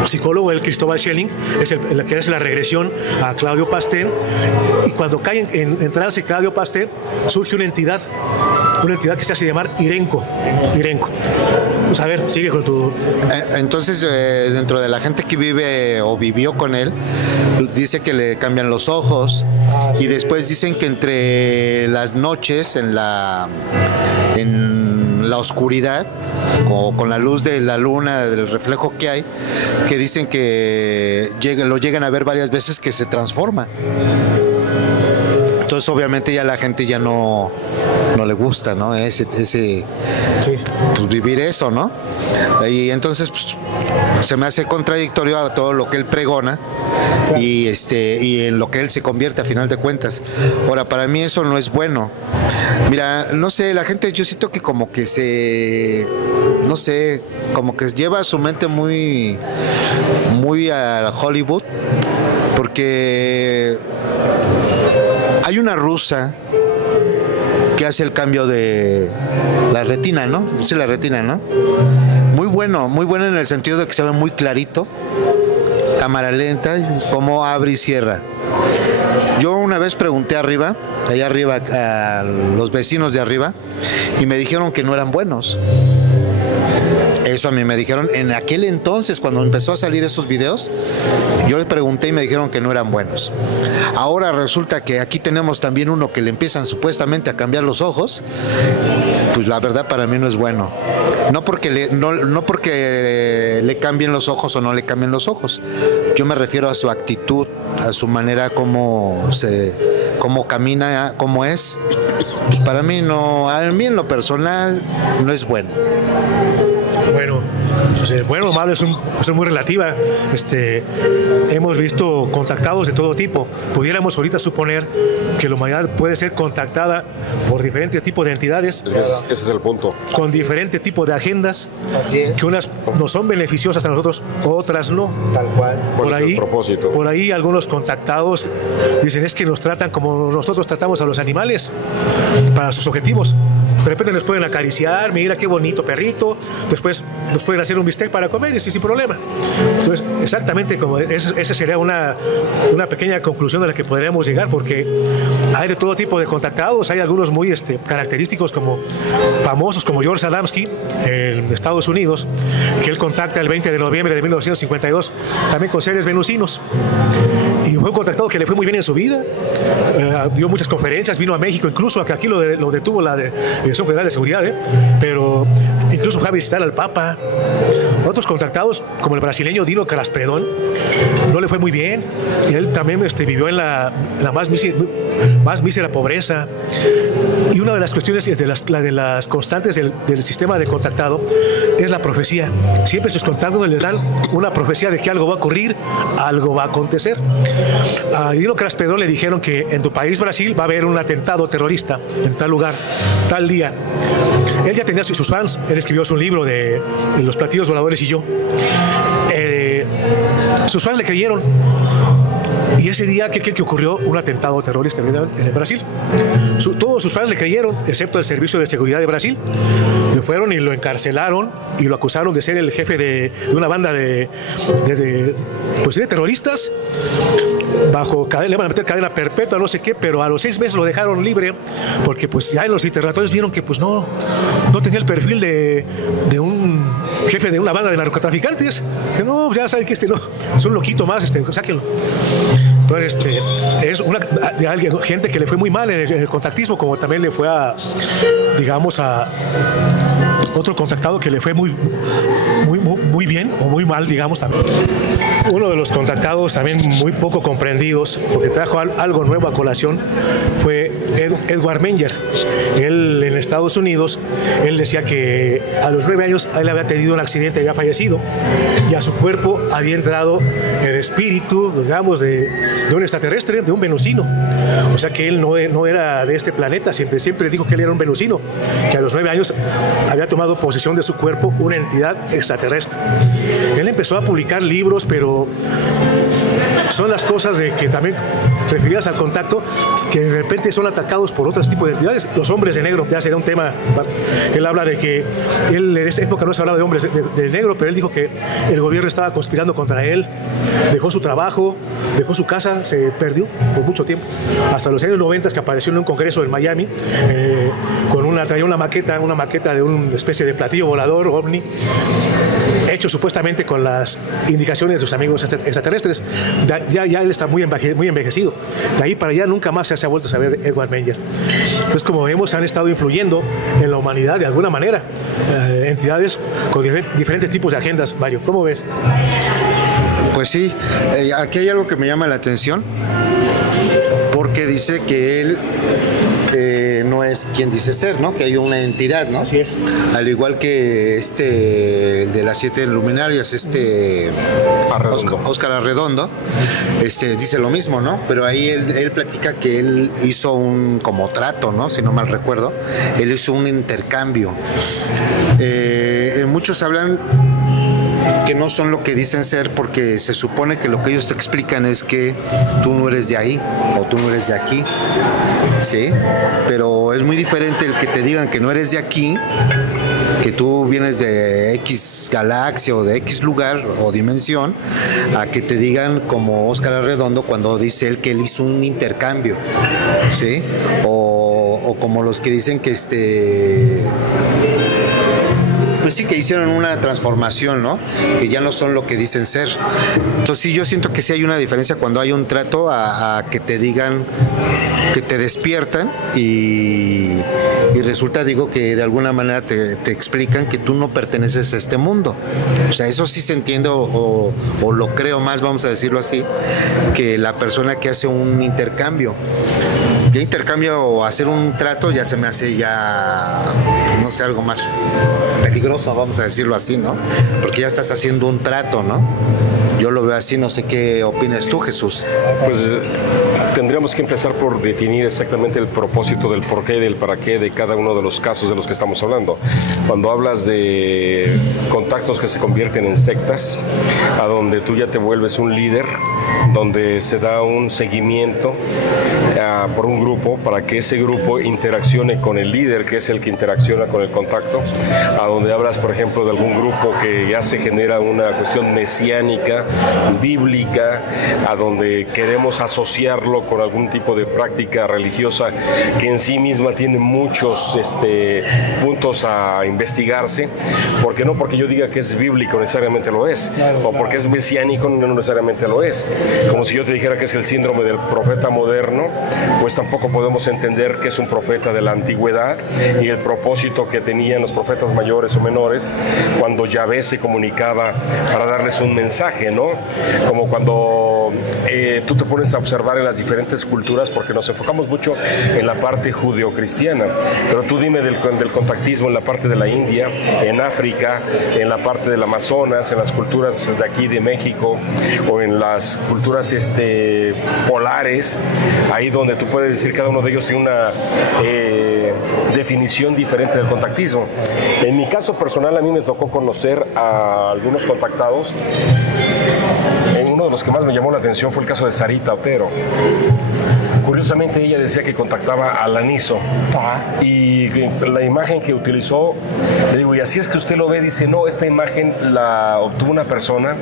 psicólogo, Cristóbal Schelling, es el que hace la regresión a Claudio Pastén, y cuando cae en trance Claudio Pastén, surge una entidad que se hace llamar Irenco. Pues a ver, sigue con tu... Entonces, dentro de la gente que vive o vivió con él, dice que le cambian los ojos, y después dicen que entre las noches, en la oscuridad, con la luz de la luna, del reflejo que hay, que dicen que lo llegan a ver varias veces, que se transforma. Entonces obviamente ya la gente ya no le gusta, ¿no? Ese sí, pues vivir eso, ¿no? Y entonces pues, se me hace contradictorio a todo lo que él pregona, claro, y en lo que él se convierte a final de cuentas. Ahora, para mí eso no es bueno. Mira, no sé, la gente, yo siento que como que como que lleva su mente muy a Hollywood, porque hay una rusa que hace el cambio de la retina, ¿no? Sí, la retina, ¿no? Muy bueno en el sentido de que se ve muy clarito, cámara lenta, cómo abre y cierra. Yo una vez pregunté allá arriba, a los vecinos de arriba, y me dijeron que no eran buenos. Eso a mí me dijeron en aquel entonces, cuando empezó a salir esos videos. Yo les pregunté y me dijeron que no eran buenos. Ahora resulta que aquí tenemos también uno que le empiezan supuestamente a cambiar los ojos. Pues la verdad para mí no es bueno. No porque le cambien los ojos o no le cambien los ojos. Yo me refiero a su actitud, a su manera cómo camina, cómo es. Pues para mí no, a mí en lo personal no es bueno. Bueno, pues, bueno o malo es una cuestión muy relativa. Hemos visto contactados de todo tipo. Pudiéramos ahorita suponer que la humanidad puede ser contactada por diferentes tipos de entidades. Ese es el punto. Con diferentes tipos de agendas. Así es. Que unas nos son beneficiosas a nosotros, otras no. Tal cual. Por ahí algunos contactados dicen es que nos tratan como nosotros tratamos a los animales para sus objetivos. De repente les pueden acariciar, mira qué bonito perrito, después nos pueden hacer un bistec para comer y sin problema. Entonces, exactamente como esa sería una pequeña conclusión a la que podríamos llegar, porque hay de todo tipo de contactados, hay algunos muy característicos como famosos como George Adamski en Estados Unidos, que él contacta el 20 de noviembre de 1952 también con seres venusinos. Y fue un contactado que le fue muy bien en su vida, dio muchas conferencias, vino a México, incluso aquí lo detuvo la Dirección Federal de Seguridad, pero incluso fue a visitar al Papa. Otros contactados, como el brasileño Dino Calaspredón, no le fue muy bien. Él también vivió en la más mísera pobreza. Y una de las cuestiones, de las constantes del sistema de contactado, es la profecía. Siempre sus contactos les dan una profecía de que algo va a ocurrir, algo va a acontecer. A Dino Calaspredón le dijeron que en tu país, Brasil, va a haber un atentado terrorista en tal lugar, tal día. Él ya tenía sus fans. Él escribió su libro de Los platillos voladores y yo. Sus fans le creyeron. Y ese día, ¿qué creen que ocurrió? Un atentado terrorista en el Brasil. Todos sus fans le creyeron, excepto el Servicio de Seguridad de Brasil. Le fueron y lo encarcelaron y lo acusaron de ser el jefe de una banda de terroristas. Le van a meter cadena perpetua, no sé qué, pero a los 6 meses lo dejaron libre, porque pues ya en los interrogatorios vieron que pues no tenía el perfil de un jefe de una banda de narcotraficantes, que no, ya saben que no, es un loquito más, sáquenlo. Entonces, es gente que le fue muy mal en el contactismo, como también le fue a otro contactado que le fue muy bien o muy mal, digamos, también. Uno de los contactados también muy poco comprendidos, porque trajo algo nuevo a colación, fue Edward Menger. Él en Estados Unidos, él decía que a los 9 años él había tenido un accidente y había fallecido, y a su cuerpo había entrado el espíritu, digamos, de un extraterrestre, de un venusino. O sea que él no era de este planeta, siempre dijo que él era un venusino, que a los 9 años había tomado posesión de su cuerpo una entidad extraterrestre. Él empezó a publicar libros, pero son las cosas de que también referidas al contacto, que de repente son atacados por otros tipos de entidades. Los hombres de negro, ya será un tema. Él habla de que él en esa época no se hablaba de hombres de negro, pero él dijo que el gobierno estaba conspirando contra él, dejó su trabajo, dejó su casa, se perdió por mucho tiempo, hasta los años 90, que apareció en un congreso en Miami, traía una maqueta de una especie de platillo volador, ovni, hecho supuestamente con las indicaciones de sus amigos extraterrestres. Ya él está muy envejecido. De ahí para allá nunca más se ha vuelto a saber de Edward Menger. Entonces, como vemos, han estado influyendo en la humanidad de alguna manera, entidades con diferentes tipos de agendas. Mario, ¿cómo ves? Pues sí, aquí hay algo que me llama la atención, porque dice que él no es quien dice ser, ¿no? Que hay una entidad, ¿no? Así es. Al igual que el de las 7 luminarias, Óscar Arredondo, dice lo mismo, ¿no? Pero ahí él platica que él hizo un como trato, ¿no? Si no mal recuerdo, él hizo un intercambio. Muchos hablan que no son lo que dicen ser, porque se supone que lo que ellos te explican es que tú no eres de ahí o tú no eres de aquí, ¿sí? Pero es muy diferente el que te digan que no eres de aquí, que tú vienes de X galaxia o de X lugar o dimensión, a que te digan como Óscar Arredondo cuando dice él que él hizo un intercambio, ¿sí? O como los que dicen que pues sí, que hicieron una transformación, ¿no? Que ya no son lo que dicen ser. Entonces sí, yo siento que sí hay una diferencia cuando hay un trato a que te digan, que te despiertan y resulta, digo, que de alguna manera te explican que tú no perteneces a este mundo. O sea, eso sí se entiende o lo creo más, vamos a decirlo así, que la persona que hace un intercambio. Ya intercambio o hacer un trato ya se me hace ya, no sea algo más peligroso, vamos a decirlo así, ¿no? Porque ya estás haciendo un trato, ¿no? Yo lo veo así, no sé qué opinas tú, Jesús. Pues tendríamos que empezar por definir exactamente el propósito del porqué y del para qué de cada uno de los casos de los que estamos hablando. Cuando hablas de contactos que se convierten en sectas, a donde tú ya te vuelves un líder, donde se da un seguimiento por un grupo para que ese grupo interaccione con el líder, que es el que interacciona con el contacto, a donde hablas, por ejemplo, de algún grupo que ya se genera una cuestión mesiánica, bíblica, a donde queremos asociarlo con algún tipo de práctica religiosa que en sí misma tiene muchos puntos a investigarse, porque no porque yo diga que es bíblico necesariamente lo es, o porque es mesiánico no necesariamente lo es. Como si yo te dijera que es el síndrome del profeta moderno, pues tampoco podemos entender que es un profeta de la antigüedad y el propósito que tenían los profetas mayores o menores cuando Yahvé se comunicaba para darles un mensaje, ¿no? Como cuando tú te pones a observar en las diferentes culturas, porque nos enfocamos mucho en la parte judeocristiana, pero tú dime del contactismo en la parte de la India, en África, en la parte del Amazonas, en las culturas de aquí de México o en las culturas polares, ahí donde tú puedes decir cada uno de ellos tiene una definición diferente del contactismo. En mi caso personal, a mí me tocó conocer a algunos contactados. Uno de los que más me llamó la atención fue el caso de Sarita Otero. Curiosamente, ella decía que contactaba al Aniso. Y la imagen que utilizó, le digo, y así es que usted lo ve, dice, no, esta imagen la obtuvo una persona,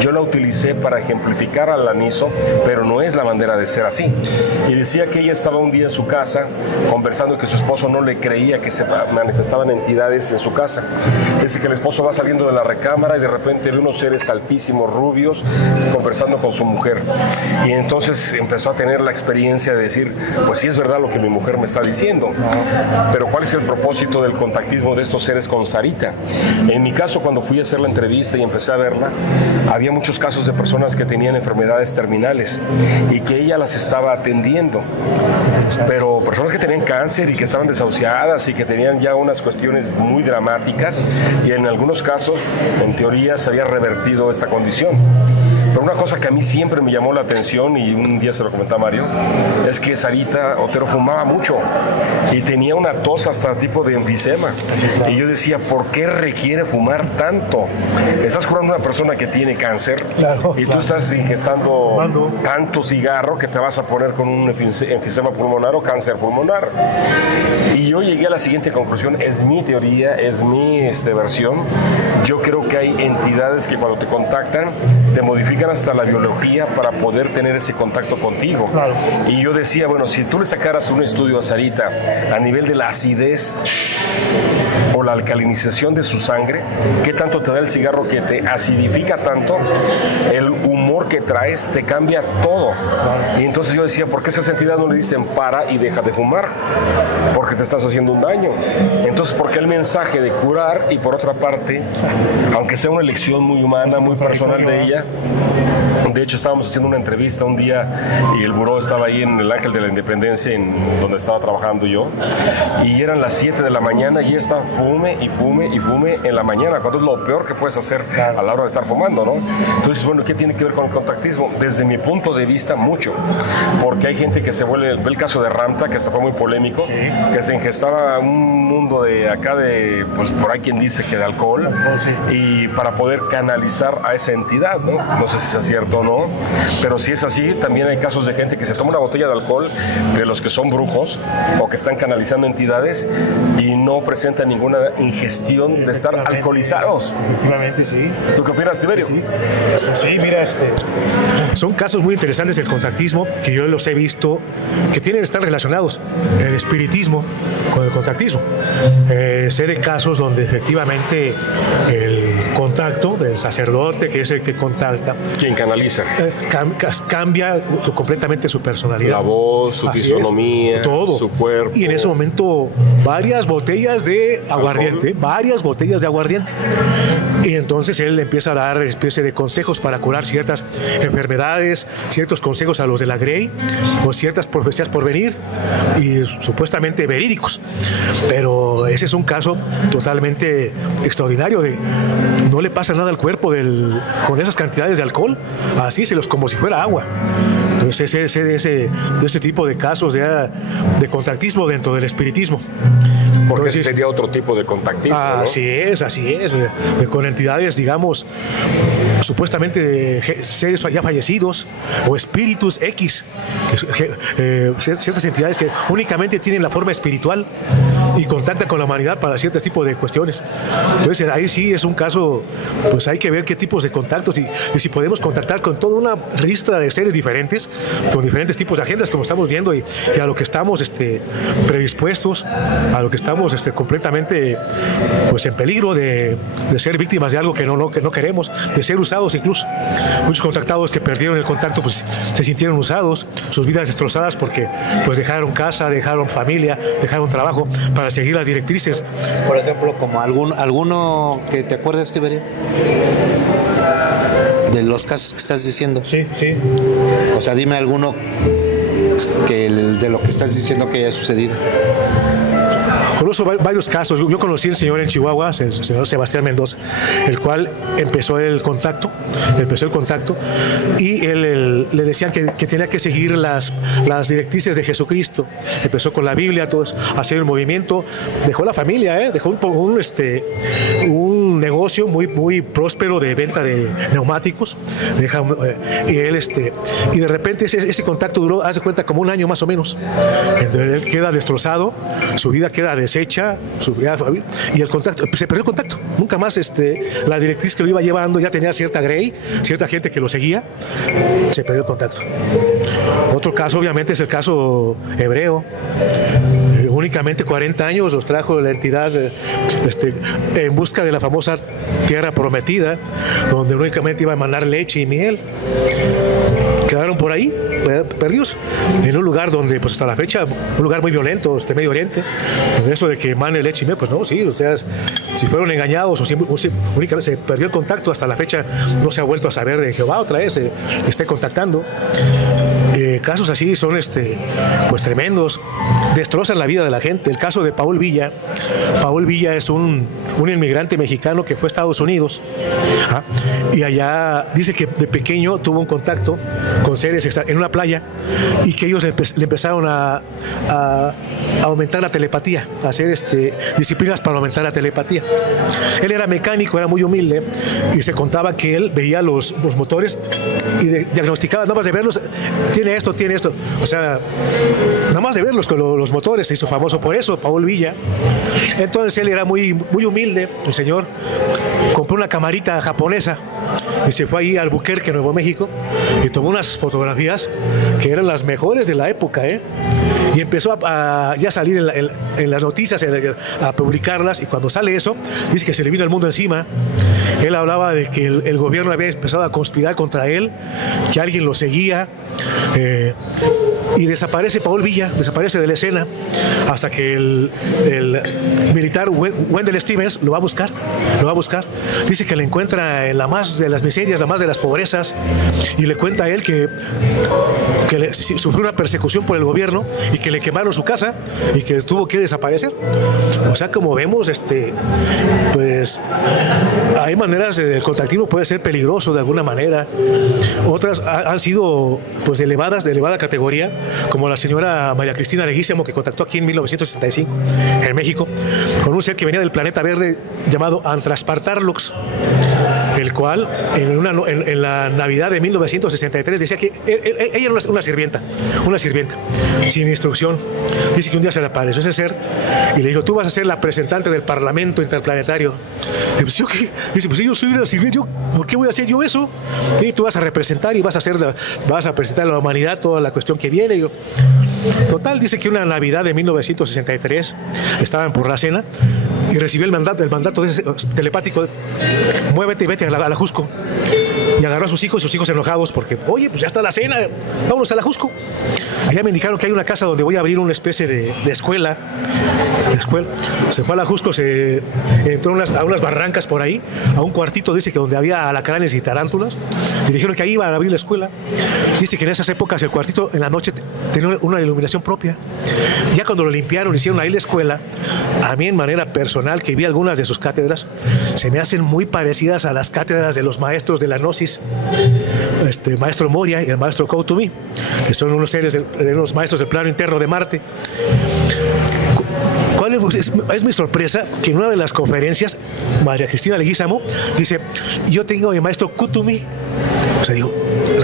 yo la utilicé para ejemplificar al Aniso, pero no es la manera de ser así. Y decía que ella estaba un día en su casa conversando, que su esposo no le creía que se manifestaban entidades en su casa. Dice que el esposo va saliendo de la recámara y de repente ve unos seres altísimos, rubios, conversando con su mujer. Y entonces empezó a tener la experiencia de decir, pues sí es verdad lo que mi mujer me está diciendo, pero ¿cuál es el propósito del contactismo de estos seres con Sarita? En mi caso, cuando fui a hacer la entrevista y empecé a verla, había muchos casos de personas que tenían enfermedades terminales y que ella las estaba atendiendo, pero personas que tenían cáncer y que estaban desahuciadas y que tenían ya unas cuestiones muy dramáticas, y en algunos casos, en teoría, se había revertido esta condición. Pero una cosa que a mí siempre me llamó la atención, y un día se lo comenté a Mario, es que Sarita Otero fumaba mucho y tenía una tos hasta tipo de enfisema. Y yo decía, ¿por qué requiere fumar tanto? Estás curando a una persona que tiene cáncer y tú estás ingestando tanto cigarro que te vas a poner con un enfisema pulmonar o cáncer pulmonar. Y yo llegué a la siguiente conclusión, es mi teoría, es mi versión. Yo creo que hay entidades que cuando te contactan te modifican hasta la biología para poder tener ese contacto contigo. Y yo decía, bueno, si tú le sacaras un estudio a Sarita a nivel de la acidez o la alcalinización de su sangre, ¿qué tanto te da el cigarro que te acidifica tanto? El humor que traes te cambia todo. Y entonces yo decía, ¿por qué esas entidades no le dicen para y deja de fumar? Porque te estás haciendo un daño. Entonces, ¿por qué el mensaje de curar? Y por otra parte, aunque sea una elección muy humana, muy personal de ella, de hecho estábamos haciendo una entrevista un día y el buró estaba ahí en el Ángel de la Independencia, donde estaba trabajando yo, y eran las 7 de la mañana y ella estaba fume y fume y fume en la mañana, cuando es lo peor que puedes hacer a la hora de estar fumando, ¿no? Entonces, bueno, ¿qué tiene que ver con el contactismo? Desde mi punto de vista, mucho, porque hay gente que se vuelve, ve el caso de Ramta, que hasta fue muy polémico, que se ingestaba un mundo de acá de, pues por ahí quien dice que de alcohol, y para poder canalizar a esa entidad, ¿no? No sé si sea cierto o no, pero si es así, también hay casos de gente que se toma una botella de alcohol, de los que son brujos o que están canalizando entidades y no presentan ninguna ingestión de estar alcoholizados. Efectivamente, sí. ¿Tú qué opinas, Tiberio? Sí, mira, son casos muy interesantes del contactismo que yo los he visto que tienen que estar relacionados el espiritismo con el contactismo. Sé de casos donde efectivamente el contacto, el sacerdote, que es el que contacta. Quien canaliza. Cambia completamente su personalidad. La voz, su fisonomía, todo. Su cuerpo. Y en ese momento, varias botellas de aguardiente, Y entonces él empieza a dar especie de consejos para curar ciertas enfermedades, ciertos consejos a los de la Grey, o ciertas profecías por venir, y supuestamente verídicos. Pero ese es un caso totalmente extraordinario de no le pasa nada al cuerpo con esas cantidades de alcohol, así como si fuera agua. Entonces de ese tipo de casos de contactismo dentro del espiritismo. Porque ese sería otro tipo de contactismo, ¿no? Así es, con entidades, digamos, supuestamente de seres ya fallecidos o espíritus X, ciertas entidades que únicamente tienen la forma espiritual y contactan con la humanidad para ciertos tipos de cuestiones. Entonces ahí sí es un caso, pues hay que ver qué tipos de contactos y si podemos contactar con toda una lista de seres diferentes, con diferentes tipos de agendas como estamos viendo y a lo que estamos predispuestos, a lo que estamos completamente pues en peligro de ser víctimas de algo que no queremos, de ser usados incluso. Muchos contactados que perdieron el contacto pues se sintieron usados, sus vidas destrozadas porque pues dejaron casa, dejaron familia, dejaron trabajo para seguir las directrices. Por ejemplo, como alguno que te acuerdas, Tiberio, de los casos que estás diciendo. Sí. O sea, dime alguno de lo que estás diciendo que haya sucedido. Conozco varios casos. Yo conocí al señor en Chihuahua, el señor Sebastián Mendoza, el cual empezó el contacto y él le decían que tenía que seguir las directrices de Jesucristo. Empezó con la Biblia, todo eso, hacer el movimiento, dejó la familia, dejó un negocio muy próspero de venta de neumáticos, y de repente ese contacto duró, haz de cuenta, como un año más o menos. Entonces, él queda destrozado, su vida queda deshecha, y el contacto, se perdió el contacto. Nunca más la directriz que lo iba llevando ya tenía cierta Grey, cierta gente que lo seguía, se perdió el contacto. Otro caso obviamente es el caso hebreo. Únicamente 40 años los trajo la entidad en busca de la famosa tierra prometida, donde únicamente iba a emanar leche y miel. Quedaron por ahí, perdidos, en un lugar donde, pues hasta la fecha, un lugar muy violento, Medio Oriente. Eso de que emane leche y miel, pues no, sí, o sea, si fueron engañados o únicamente se perdió el contacto, hasta la fecha no se ha vuelto a saber de Jehová otra vez, esté contactando. Casos así son pues tremendos, destrozan la vida de la gente. El caso de Paul Villa. Paul Villa es un inmigrante mexicano que fue a Estados Unidos, y allá dice que de pequeño tuvo un contacto con seres en una playa y que ellos le empezaron a aumentar la telepatía, a hacer disciplinas para aumentar la telepatía. Él era mecánico, era muy humilde, y se contaba que él veía los motores y diagnosticaba, nada más de verlos, tiene esto, o sea, nada más de verlos con los motores, se hizo famoso por eso, Paul Villa. Entonces él era muy humilde, el señor compró una camarita japonesa y se fue ahí a Albuquerque, Nuevo México, y tomó unas fotografías que eran las mejores de la época, y empezó a ya salir en las noticias, a publicarlas, y cuando sale eso, dice que se le vino el mundo encima. Él hablaba de que el gobierno había empezado a conspirar contra él, que alguien lo seguía, y desaparece Paul Villa, desaparece de la escena, hasta que el militar Wendell Stevens lo va a buscar. Dice que le encuentra en la más de las miserias, la más de las pobrezas, y le cuenta a él que sufrió una persecución por el gobierno y que le quemaron su casa y que tuvo que desaparecer. O sea, como vemos, pues hay maneras, el contactismo puede ser peligroso de alguna manera. Otras han sido pues de elevada categoría, como la señora María Cristina Leguízamo, que contactó aquí en 1965 en México con un ser que venía del planeta verde llamado Antraspartarlux, el cual en la Navidad de 1963 decía que ella era una sirvienta sin instrucción. Dice que un día se le apareció ese ser y le dijo: tú vas a ser la representante del Parlamento Interplanetario. Y pues, ¿yo qué? Dice: pues yo soy una sirvienta, ¿por qué voy a hacer yo eso? Y tú vas a representar y vas a presentar a la humanidad toda la cuestión que viene. Total, dice que una Navidad de 1963 estaban por la cena y recibí el mandato telepático, muévete y vete a la Jusco. Y agarró a sus hijos enojados porque, oye, pues ya está la cena, vámonos a la Jusco. Allá me indicaron que hay una casa donde voy a abrir una especie de escuela. Se fue a la Jusco, se entró a unas barrancas por ahí, a un cuartito, dice que donde había alacranes y tarántulas, y dijeron que ahí iban a abrir la escuela. Dice que en esas épocas el cuartito en la noche tenía una iluminación propia. Ya cuando lo limpiaron, hicieron ahí la escuela, a mí en manera personal, que vi algunas de sus cátedras, se me hacen muy parecidas a las cátedras de los maestros de la Gnosis, el maestro Moria y el maestro Koutumi, que son unos seres, unos maestros del plano interno de Marte. Es mi sorpresa que en una de las conferencias, María Cristina Leguízamo dice, yo tengo a mi maestro Koutumi. O sea, digo,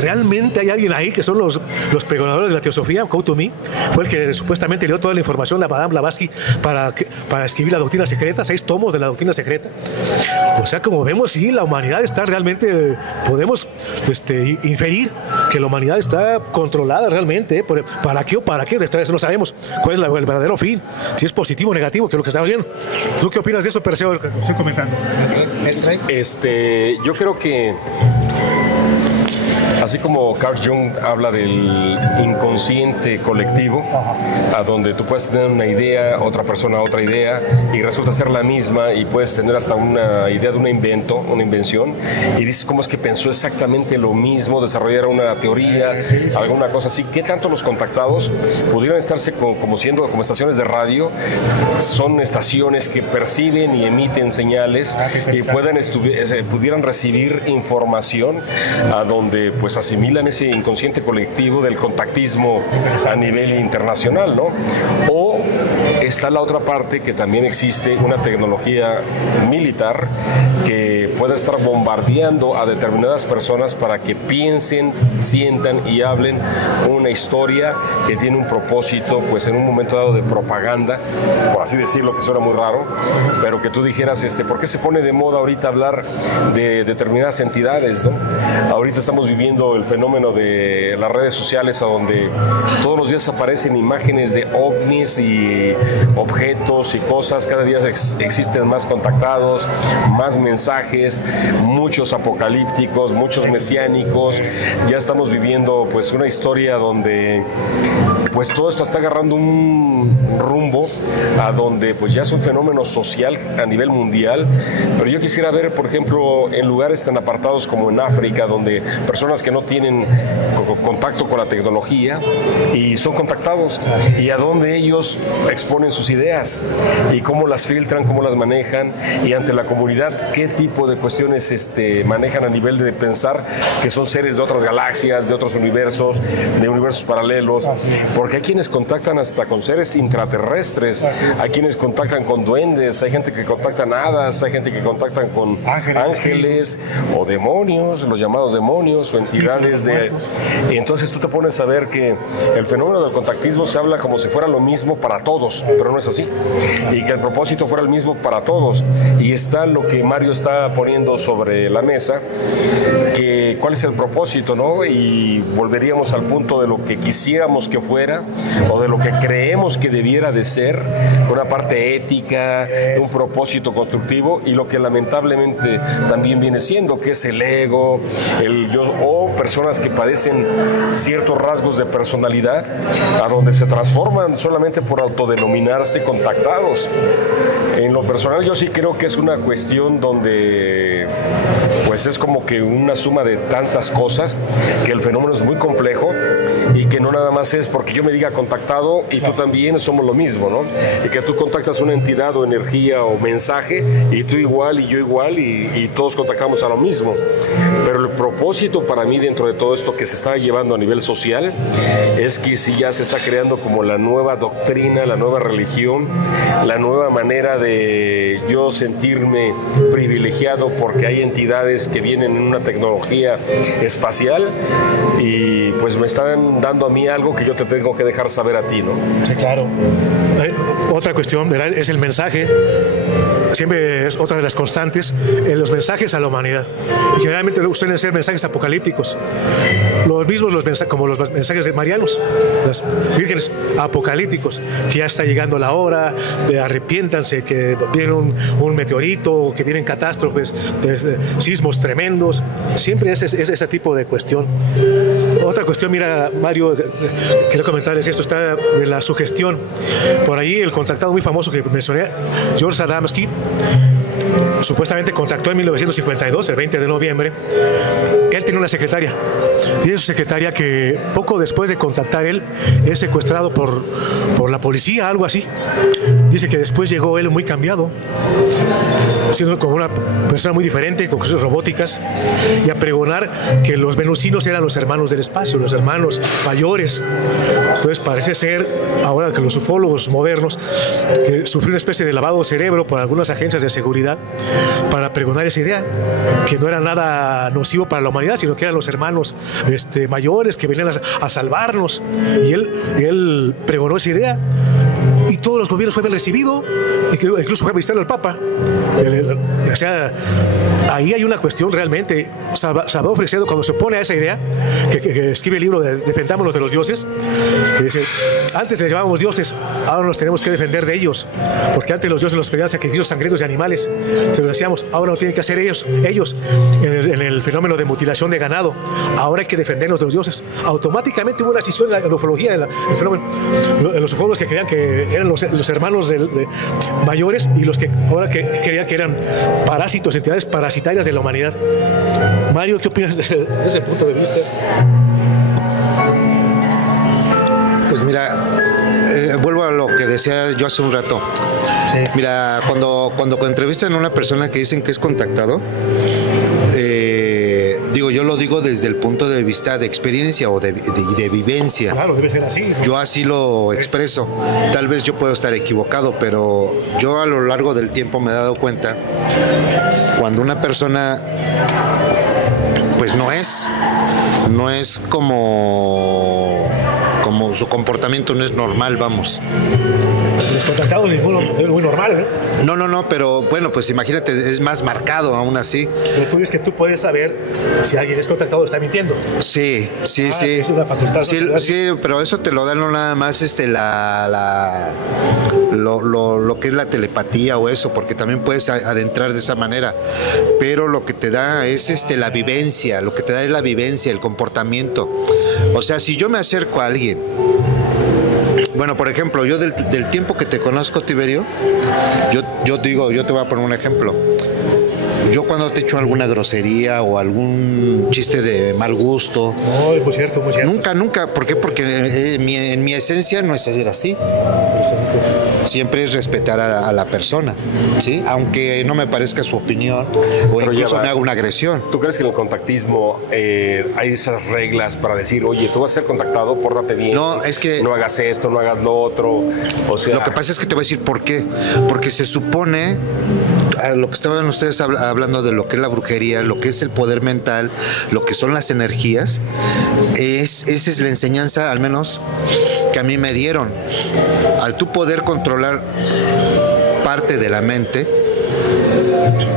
¿realmente hay alguien ahí que son los pregonadores de la teosofía? Koutumi fue el que supuestamente le dio toda la información a Madame Blavatsky para escribir la doctrina secreta, 6 tomos de la doctrina secreta. O sea, como vemos, sí, la humanidad está realmente, podemos inferir que la humanidad está controlada realmente. ¿Para qué o para qué? Después no sabemos cuál es el verdadero fin, si es positivo o negativo, que es lo que estamos viendo. ¿Tú qué opinas de eso, Perseo? Estoy comentando. Yo creo que así como Carl Jung habla del inconsciente colectivo, a donde tú puedes tener una idea, otra persona otra idea, y resulta ser la misma, y puedes tener hasta una idea de una invención, y dices cómo es que pensó exactamente lo mismo, desarrollar una teoría, alguna cosa así. ¿Qué tanto los contactados pudieran estarse como estaciones de radio? Son estaciones que perciben y emiten señales y pudieran recibir información a donde pues asimilan ese inconsciente colectivo del contactismo a nivel internacional, ¿no? O está la otra parte, que también existe una tecnología militar que pueda estar bombardeando a determinadas personas para que piensen, sientan y hablen una historia que tiene un propósito, pues en un momento dado de propaganda, por así decirlo, que suena muy raro, pero que tú dijeras, ¿por qué se pone de moda ahorita hablar de determinadas entidades, ¿no? Ahorita estamos viviendo el fenómeno de las redes sociales, a donde todos los días aparecen imágenes de ovnis y objetos y cosas. Cada día existen más contactados, más mensajes, muchos apocalípticos, muchos mesiánicos. Ya estamos viviendo pues una historia donde pues todo esto está agarrando un rumbo a donde pues ya es un fenómeno social a nivel mundial. Pero yo quisiera ver, por ejemplo, en lugares tan apartados como en África, donde personas que no tienen contacto con la tecnología y son contactados, y a donde ellos exponen sus ideas y cómo las filtran, cómo las manejan, y ante la comunidad qué tipo de cuestiones manejan a nivel de pensar que son seres de otras galaxias, de otros universos, de universos paralelos, porque hay quienes contactan hasta con seres intraterrestres, hay quienes contactan con duendes, hay gente que contacta hadas, hay gente que contactan con ángeles o demonios, los llamados demonios o entidades y entonces tú te pones a ver que el fenómeno del contactismo se habla como si fuera lo mismo para todos, pero no es así, y que el propósito fuera el mismo para todos. Y está lo que Mario está poniendo sobre la mesa, que cuál es el propósito, ¿no? Y volveríamos al punto de lo que quisiéramos que fuera, o de lo que creemos que debiera de ser, una parte ética, un propósito constructivo, y lo que lamentablemente también viene siendo, que es el ego, el yo, o personas que padecen ciertos rasgos de personalidad, a donde se transforman solamente por autodenominarse contactados. En lo personal yo sí creo que es una cuestión donde pues es como que una suma de tantas cosas, que el fenómeno es muy complejo, y que no nada más es porque yo me diga contactado y tú también somos lo mismo, ¿no? Y que tú contactas una entidad o energía o mensaje, y tú igual y yo igual, y todos contactamos a lo mismo. Pero el propósito para mí dentro de todo esto que se está llevando a nivel social es que sí ya se está creando como la nueva doctrina, la nueva religión, la nueva manera de yo sentirme privilegiado porque hay entidades que vienen en una tecnología espacial y pues me están dando a mí algo que yo te tengo que dejar saber a ti, ¿no? Sí, claro. Otra cuestión, ¿verdad? Es el mensaje. siempre es otra de las constantes en los mensajes a la humanidad. Y generalmente suelen ser mensajes apocalípticos. Los mismos como los mensajes de marianos, las vírgenes apocalípticos, que ya está llegando la hora, de arrepiéntanse, que viene un meteorito, que vienen catástrofes, sismos tremendos. Siempre es ese tipo de cuestión. Otra cuestión, mira, Mario, quiero comentarles esto, está de la sugestión. Por ahí el contactado muy famoso que mencioné, George Adamski, supuestamente contactó en 1952, el 20 de noviembre. Él tenía una secretaria. Tiene su secretaria que poco después de contactar él es secuestrado por la policía, algo así. Dice que después llegó él muy cambiado, siendo como una persona muy diferente, con cosas robóticas, y a pregonar que los venusinos eran los hermanos del espacio, los hermanos mayores. Entonces parece ser, ahora que los ufólogos modernos, que sufrió una especie de lavado de cerebro por algunas agencias de seguridad para pregonar esa idea, que no era nada nocivo para la humanidad, sino que eran los hermanos mayores que venían a salvarnos. Y él pregonó esa idea. Y todos los gobiernos fue bien recibido, incluso fue a visitar al Papa. O sea, ahí hay una cuestión realmente. Salvador Freixedo, cuando se opone a esa idea, que escribe el libro de Defendámonos de los dioses, que dice, antes les llamábamos dioses, ahora nos tenemos que defender de ellos, porque antes los dioses nos pedían sacrificios sangrientos de animales, se los hacíamos, ahora lo tienen que hacer ellos en el fenómeno de mutilación de ganado, ahora hay que defendernos de los dioses. Automáticamente hubo una escisión en la ufología, en el fenómeno, en los ufólogos que creían que eran los hermanos mayores, y los que ahora creían que eran parásitos, entidades parasitarias de la humanidad. Mario, ¿qué opinas desde ese punto de vista? Pues mira, vuelvo a lo que decía yo hace un rato. Sí. Mira, cuando entrevistan a una persona que dicen que es contactado, yo lo digo desde el punto de vista de experiencia o de vivencia. Claro, debe ser así. Yo así lo expreso. Tal vez yo puedo estar equivocado, pero yo a lo largo del tiempo me he dado cuenta cuando una persona pues no es como su comportamiento no es normal, vamos. Los contactados es muy normal, ¿eh? No, pero bueno, pues imagínate, es más marcado aún así. Pero tú dices que tú puedes saber si alguien es contactado o está mintiendo. Sí. Es una facultad. Sí, pero eso te lo dan no nada más lo que es la telepatía o eso, porque también puedes adentrar de esa manera. Pero lo que te da es la vivencia, lo que te da es la vivencia, el comportamiento. O sea, si yo me acerco a alguien, bueno, por ejemplo, yo del tiempo que te conozco, Tiberio, yo te voy a poner un ejemplo. Yo cuando te echo alguna grosería o algún chiste de mal gusto, muy cierto. Nunca, ¿por qué? Porque en mi esencia no es ser así. Siempre es respetar a la persona, ¿sí? Aunque no me parezca su opinión o pero incluso me haga una agresión. ¿Tú crees que en el contactismo hay esas reglas para decir, oye, tú vas a ser contactado, pórtate bien? No, es que no hagas esto, no hagas lo otro. O sea, lo que pasa es que te voy a decir por qué. Porque se supone, a lo que estaban ustedes hablando de lo que es la brujería, lo que es el poder mental, lo que son las energías, esa es la enseñanza, al menos, que a mí me dieron. Al tú poder controlar parte de la mente,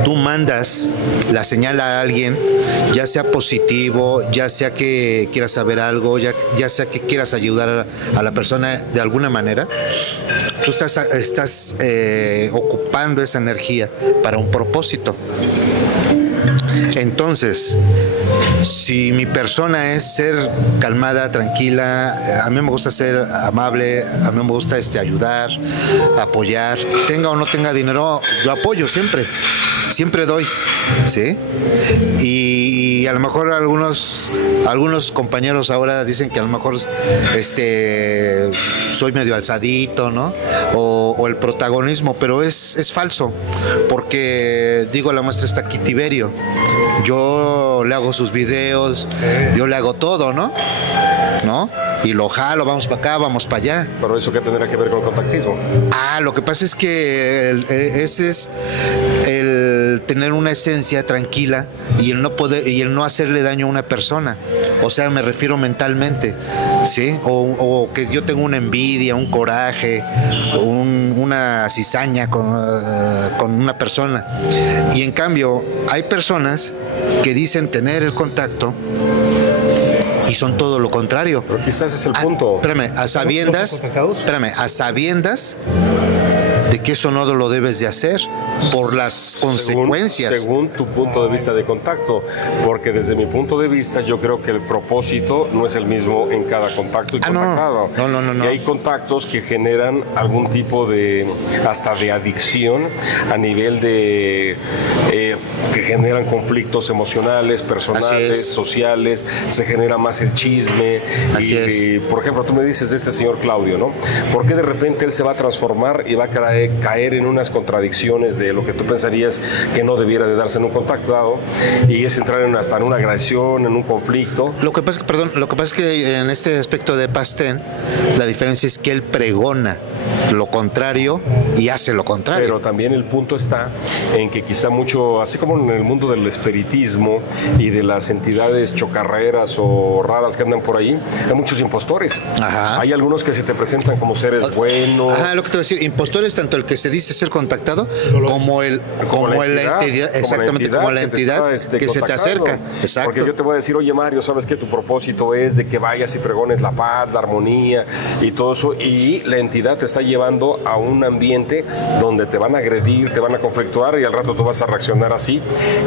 tú mandas la señal a alguien, ya sea positivo, ya sea que quieras saber algo, ya sea que quieras ayudar a la persona de alguna manera, tú estás ocupando esa energía para un propósito. Entonces, si mi persona es ser calmada, tranquila, a mí me gusta ser amable, a mí me gusta ayudar, apoyar, tenga o no tenga dinero, yo apoyo siempre doy, ¿sí? Y a lo mejor algunos compañeros ahora dicen que a lo mejor soy medio alzadito, ¿no? O el protagonismo, pero es falso, porque digo, la muestra está aquí, Tiberio. Yo le hago sus videos, yo le hago todo, ¿no? Y lo jalo, vamos para acá, vamos para allá. ¿Pero eso qué tendrá que ver con el contactismo? Lo que pasa es que ese es el el tener una esencia tranquila y el no poder y el no hacerle daño a una persona. O sea, me refiero mentalmente, ¿sí? O que yo tengo una envidia, un coraje, una cizaña con una persona. Y en cambio, hay personas que dicen tener el contacto y son todo lo contrario. Pero quizás es el punto. A sabiendas de que eso no lo debes de hacer por las consecuencias. Según tu punto de vista de contacto, porque desde mi punto de vista yo creo que el propósito no es el mismo en cada contacto y contactado. No. Y hay contactos que generan algún tipo de, hasta de adicción a nivel de, que generan conflictos emocionales, personales, sociales, se genera más el chisme. Y, por ejemplo, tú me dices de este señor Claudio, ¿no? ¿Por qué de repente él se va a transformar y va a caer en unas contradicciones de lo que tú pensarías que no debiera de darse en un contactado, y es entrar hasta en una agresión, en un conflicto? Lo que pasa es que en este aspecto de Pastén, la diferencia es que él pregona lo contrario y hace lo contrario. Pero también el punto está en que quizá mucho, así como en el mundo del espiritismo y de las entidades chocarreras o raras que andan por ahí, hay muchos impostores. Ajá. Hay algunos que se te presentan como seres buenos. Ajá, lo que te voy a decir, impostores, tanto el que se dice ser contactado como la entidad, exactamente, como la entidad que se te acerca. Exacto. Porque yo te voy a decir, oye Mario, sabes que tu propósito es de que vayas y pregones la paz, la armonía y todo eso, y la entidad te está llevando a un ambiente donde te van a agredir, te van a conflictuar y al rato tú vas a reaccionar así,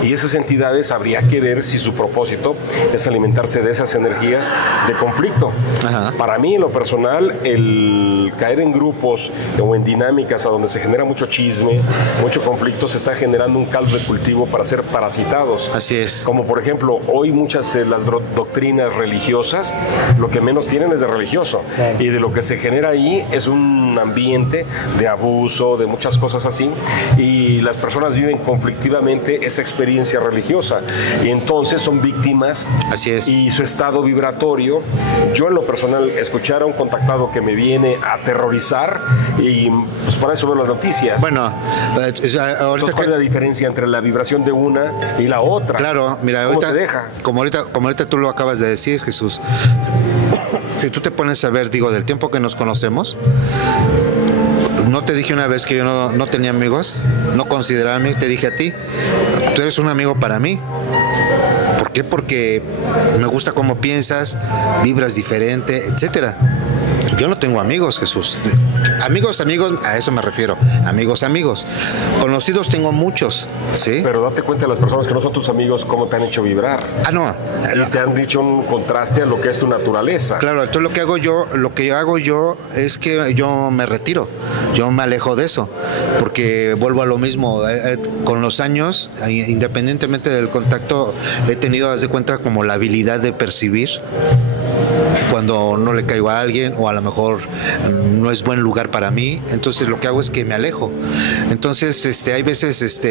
y esas entidades habría que ver si su propósito es alimentarse de esas energías de conflicto. Ajá. Para mí, en lo personal, el caer en grupos o en dinámicas a donde se genera mucho chisme, mucho conflicto, se está generando un caldo de cultivo para ser parasitados. Así es. Como por ejemplo, hoy muchas de las doctrinas religiosas, lo que menos tienen es de religioso. Claro. Y de lo que se genera ahí es un ambiente de abuso, de muchas cosas así, y las personas viven conflictivamente esa experiencia religiosa. Y entonces son víctimas. Así es. Y su estado vibratorio, yo en lo personal, escuchar a un contactado que me viene a aterrorizar, y pues para eso veo las noticias. Bueno, ahorita entonces, ¿cuál es la diferencia entre la vibración de una y la otra? Claro, mira, ahorita, te deja? Como ahorita tú lo acabas de decir, Jesús, si tú te pones a ver, digo, del tiempo que nos conocemos, no te dije una vez que yo no tenía amigos, no consideraba amigos, te dije a ti, tú eres un amigo para mí. ¿Por qué? Porque me gusta cómo piensas, vibras diferente, etcétera. Yo no tengo amigos, Jesús. Amigos, a eso me refiero. Amigos. Conocidos tengo muchos, ¿sí? Pero date cuenta de las personas que no son tus amigos, cómo te han hecho vibrar. No. Y te han dicho un contraste a lo que es tu naturaleza. Claro, entonces lo que hago yo es que yo me retiro. Yo me alejo de eso. Porque vuelvo a lo mismo. Con los años, independientemente del contacto, he tenido, haz de cuenta, como la habilidad de percibir cuando no le caigo a alguien, o a lo mejor no es buen lugar para mí. Entonces lo que hago es que me alejo. Entonces hay veces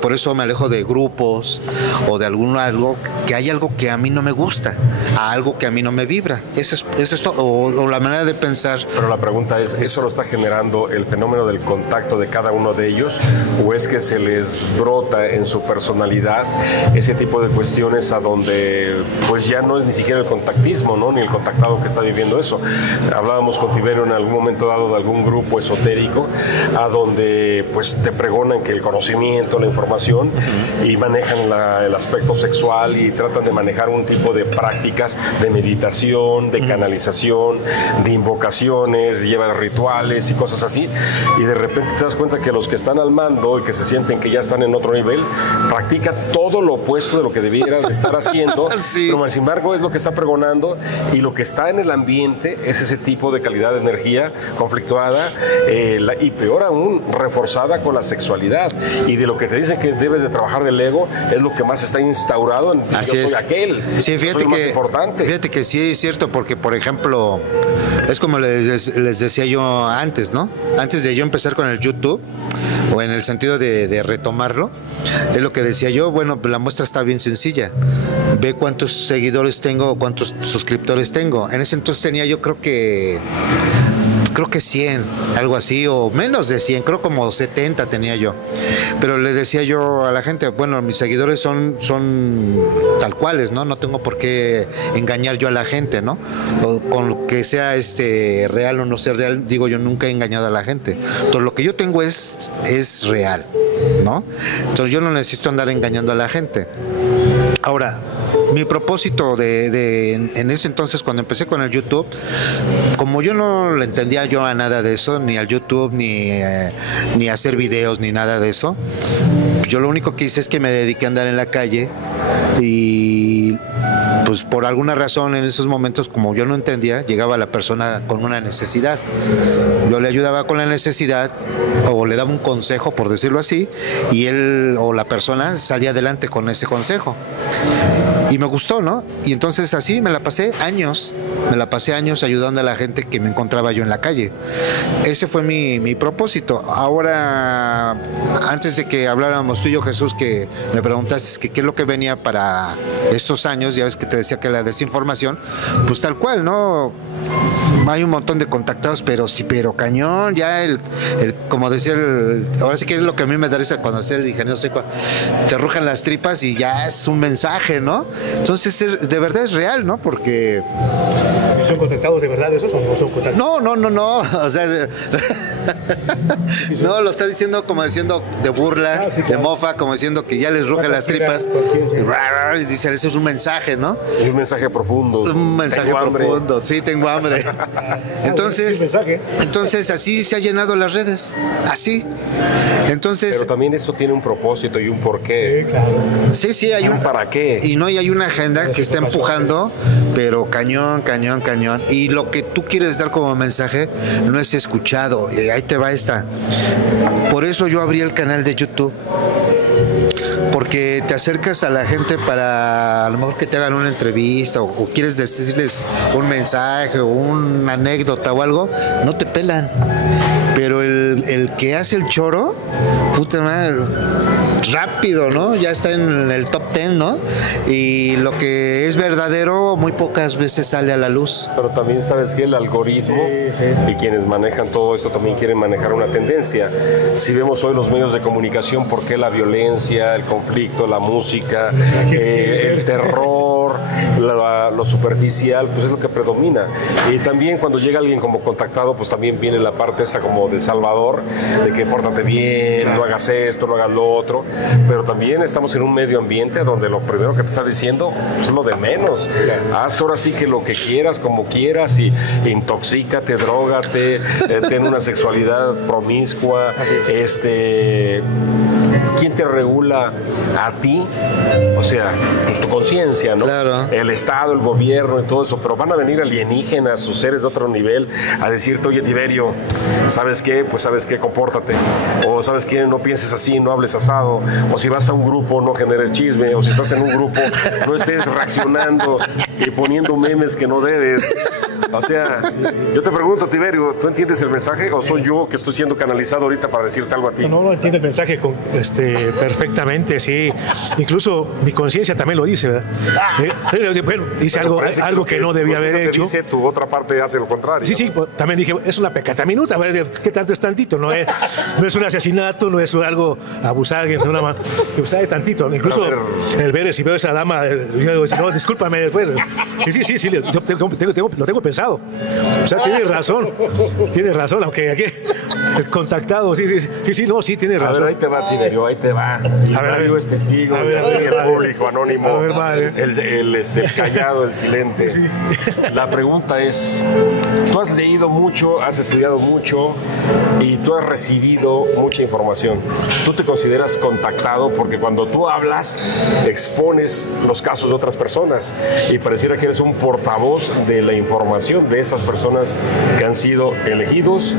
por eso me alejo de grupos o de algo que hay algo que a mí no me gusta, a algo que a mí no me vibra. Eso es todo, o la manera de pensar. Pero la pregunta es, ¿eso lo está generando el fenómeno del contacto de cada uno de ellos, o es que se les brota en su personalidad ese tipo de cuestiones a donde pues ya no es ni siquiera el contactismo, ¿no? Ni el contactado que está viviendo eso? Hablábamos con Tiberio en algún momento dado de algún grupo esotérico a donde pues te pregonan que el conocimiento, la información, y manejan el aspecto sexual y tratan de manejar un tipo de prácticas de meditación, de canalización, de invocaciones, llevan rituales y cosas así, y de repente te das cuenta que los que están al mando y que se sienten que ya están en otro nivel, practican todo lo opuesto de lo que debieras de estar haciendo, sí. Pero sin embargo es lo que está pregonando, y lo que está en el ambiente es ese tipo de calidad de energía conflictuada, y peor aún, reforzada con la sexualidad. Y de lo que te dicen que debes de trabajar del ego es lo que más está instaurado en así yo es. Soy aquel. Sí, fíjate que sí es cierto, porque por ejemplo, es como les decía yo antes, ¿no? Antes de yo empezar con el YouTube, o en el sentido de retomarlo, es lo que decía yo. Bueno, la muestra está bien sencilla. Ve cuántos seguidores tengo, cuántos suscriptores tengo. En ese entonces tenía, yo creo que creo que 100, algo así, o menos de 100, creo como 70 tenía yo. Pero le decía yo a la gente, bueno, mis seguidores son tal cuales, ¿no? No tengo por qué engañar yo a la gente, ¿no? O con lo que sea real o no sea real, digo, yo nunca he engañado a la gente. Entonces lo que yo tengo es real, ¿no? Entonces yo no necesito andar engañando a la gente. Ahora, mi propósito en ese entonces, cuando empecé con el YouTube, como yo no le entendía yo a nada de eso, ni al YouTube, ni a hacer videos, ni nada de eso, yo lo único que hice es que me dediqué a andar en la calle y pues por alguna razón en esos momentos, como yo no entendía, llegaba la persona con una necesidad. Yo le ayudaba con la necesidad o le daba un consejo, por decirlo así, y él o la persona salía adelante con ese consejo. Y me gustó, ¿no? Y entonces así me la pasé años ayudando a la gente que me encontraba yo en la calle. Ese fue mi propósito. Ahora, antes de que habláramos tú y yo, Jesús, que me preguntaste que qué es lo que venía para estos años, ya ves que te decía que la desinformación, pues tal cual, ¿no? Hay un montón de contactados, pero cañón, ya como decía ahora sí que es lo que a mí me da risa cuando hace el ingeniero Seco, te rujan las tripas y ya es un mensaje, ¿no? Entonces de verdad es real, ¿no? Porque ¿son contactados de verdad esos o no son contactados? No, o sea, no, lo está diciendo como diciendo de burla, sí, claro, de mofa, como diciendo que ya les rujan las tripas, y dice, eso es un mensaje, ¿no? Y un mensaje profundo. Un mensaje profundo, sí, tengo hambre. Entonces así se ha llenado las redes, así. Entonces, pero también eso tiene un propósito y un porqué. Sí, hay un para qué. Y hay una agenda que está empujando, pero cañón. Y lo que tú quieres dar como mensaje no es escuchado. Y ahí te va esta. Por eso yo abrí el canal de YouTube. Porque te acercas a la gente para a lo mejor que te hagan una entrevista o quieres decirles un mensaje o una anécdota o algo, no te pelan. Pero el que hace el choro, puta madre, rápido, ¿no? Ya está en el top 10, ¿no? Y lo que es verdadero muy pocas veces sale a la luz. Pero también sabes que el algoritmo y quienes manejan todo esto también quieren manejar una tendencia. Si vemos hoy los medios de comunicación, ¿por qué la violencia, el conflicto, la música, el terror, lo superficial, pues es lo que predomina? Y también cuando llega alguien como contactado, pues también viene la parte esa como de Salvador, de que pórtate bien, no hagas esto, no hagas lo otro, pero también estamos en un medio ambiente donde lo primero que te está diciendo pues, es lo de menos. Haz ahora sí que lo que quieras, como quieras, y intoxícate, drógate, ten una sexualidad promiscua, ¿quién te regula a ti? O sea, pues tu conciencia, ¿no? Claro. El Estado, el gobierno y todo eso, pero van a venir alienígenas o seres de otro nivel a decirte, oye, Tiberio, ¿sabes qué? Pues ¿sabes qué? Compórtate. O ¿sabes qué? No pienses así, no hables asado. O si vas a un grupo, no generes chisme. O si estás en un grupo, no estés reaccionando y poniendo memes que no debes. O sea, yo te pregunto, Tiberio, ¿tú entiendes el mensaje o soy yo que estoy siendo canalizado ahorita para decirte algo a ti? No entiendo el mensaje perfectamente, sí. Incluso mi conciencia también lo dice, ¿verdad? Bueno, dice algo que no debía haber hecho. Dice, tu otra parte hace lo contrario. Sí, pues, también dije, es una pecata minuta, ¿qué tanto es tantito? No es un asesinato, no es algo abusar a alguien de una manera, es tantito. Incluso el ver, si veo a esa dama, yo digo, no, discúlpame después. Sí, lo tengo pensado. O sea, tienes razón, aunque aquí el contactado, sí, tienes razón. A ver, ahí te va, Tiberio, ahí te va. Tiberio es testigo, el público anónimo, el callado, el silente. Sí. La pregunta es, tú has leído mucho, has estudiado mucho y tú has recibido mucha información. ¿Tú te consideras contactado? Porque cuando tú hablas, expones los casos de otras personas y pareciera que eres un portavoz de la información de esas personas que han sido elegidos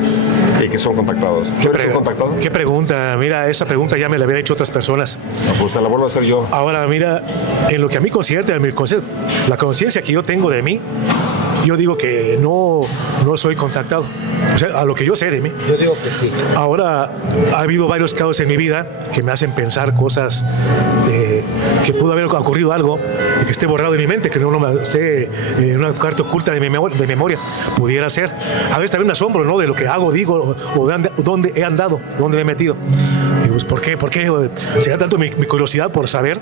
y que son contactados. ¿Tú eres un contactado? ¿Qué pregunta? Mira, esa pregunta ya me la habían hecho otras personas. No, pues te la vuelvo a hacer yo. Ahora, mira, en lo que a mí concierne, la conciencia que yo tengo de mí, yo digo que no soy contactado. O sea, a lo que yo sé de mí. Yo digo que sí. Ahora, ha habido varios casos en mi vida que me hacen pensar cosas que pudo haber ocurrido algo y que esté borrado de mi mente, que no esté en una carta oculta de memoria, pudiera ser. A veces también me asombro, ¿no?, de lo que hago, digo, o dónde he andado, dónde me he metido. Y pues, ¿por qué? Será tanto mi curiosidad por saber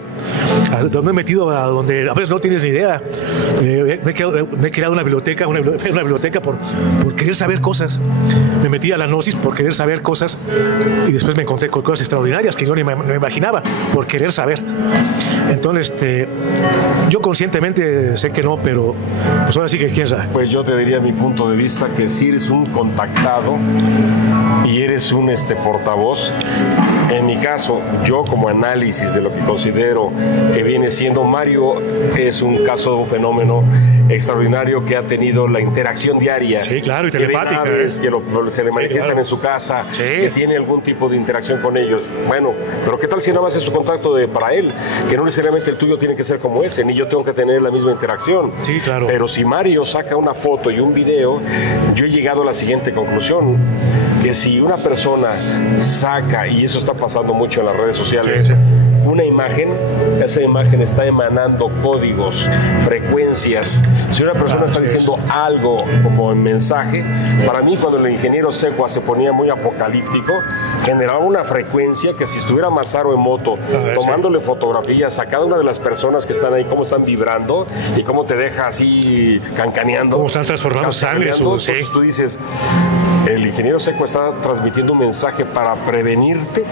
a dónde me he metido, a donde a veces no tienes ni idea. Me he creado una biblioteca por querer saber cosas. Me metí a la gnosis por querer saber cosas y después me encontré con cosas extraordinarias que yo no me imaginaba por querer saber. Entonces, yo conscientemente sé que no, pero pues ahora sí que quién sabe. Pues yo te diría mi punto de vista que si eres un contactado y eres un portavoz, en mi caso, yo como análisis de lo que considero que viene siendo Mario, es un caso de un fenómeno extraordinario que ha tenido la interacción diaria. Sí, claro, y telepática. Que se le manifiestan en su casa, sí, que tiene algún tipo de interacción con ellos. Bueno, pero ¿qué tal si nada más es su contacto para él? Que no necesariamente el tuyo tiene que ser como ese, ni yo tengo que tener la misma interacción. Sí, claro. Pero si Mario saca una foto y un video, yo he llegado a la siguiente conclusión, que si una persona saca, y eso está pasando mucho en las redes sociales, sí, una imagen, esa imagen está emanando códigos, frecuencias. Si una persona está diciendo algo como en mensaje, para mí cuando el ingeniero Secua se ponía muy apocalíptico, generaba una frecuencia que si estuviera Masaru Emoto tomándole fotografías a cada una de las personas que están ahí, cómo están vibrando y cómo te deja así cancaneando. Cómo están transformando sangre. Entonces tú dices, el ingeniero Secua está transmitiendo un mensaje para prevenirte,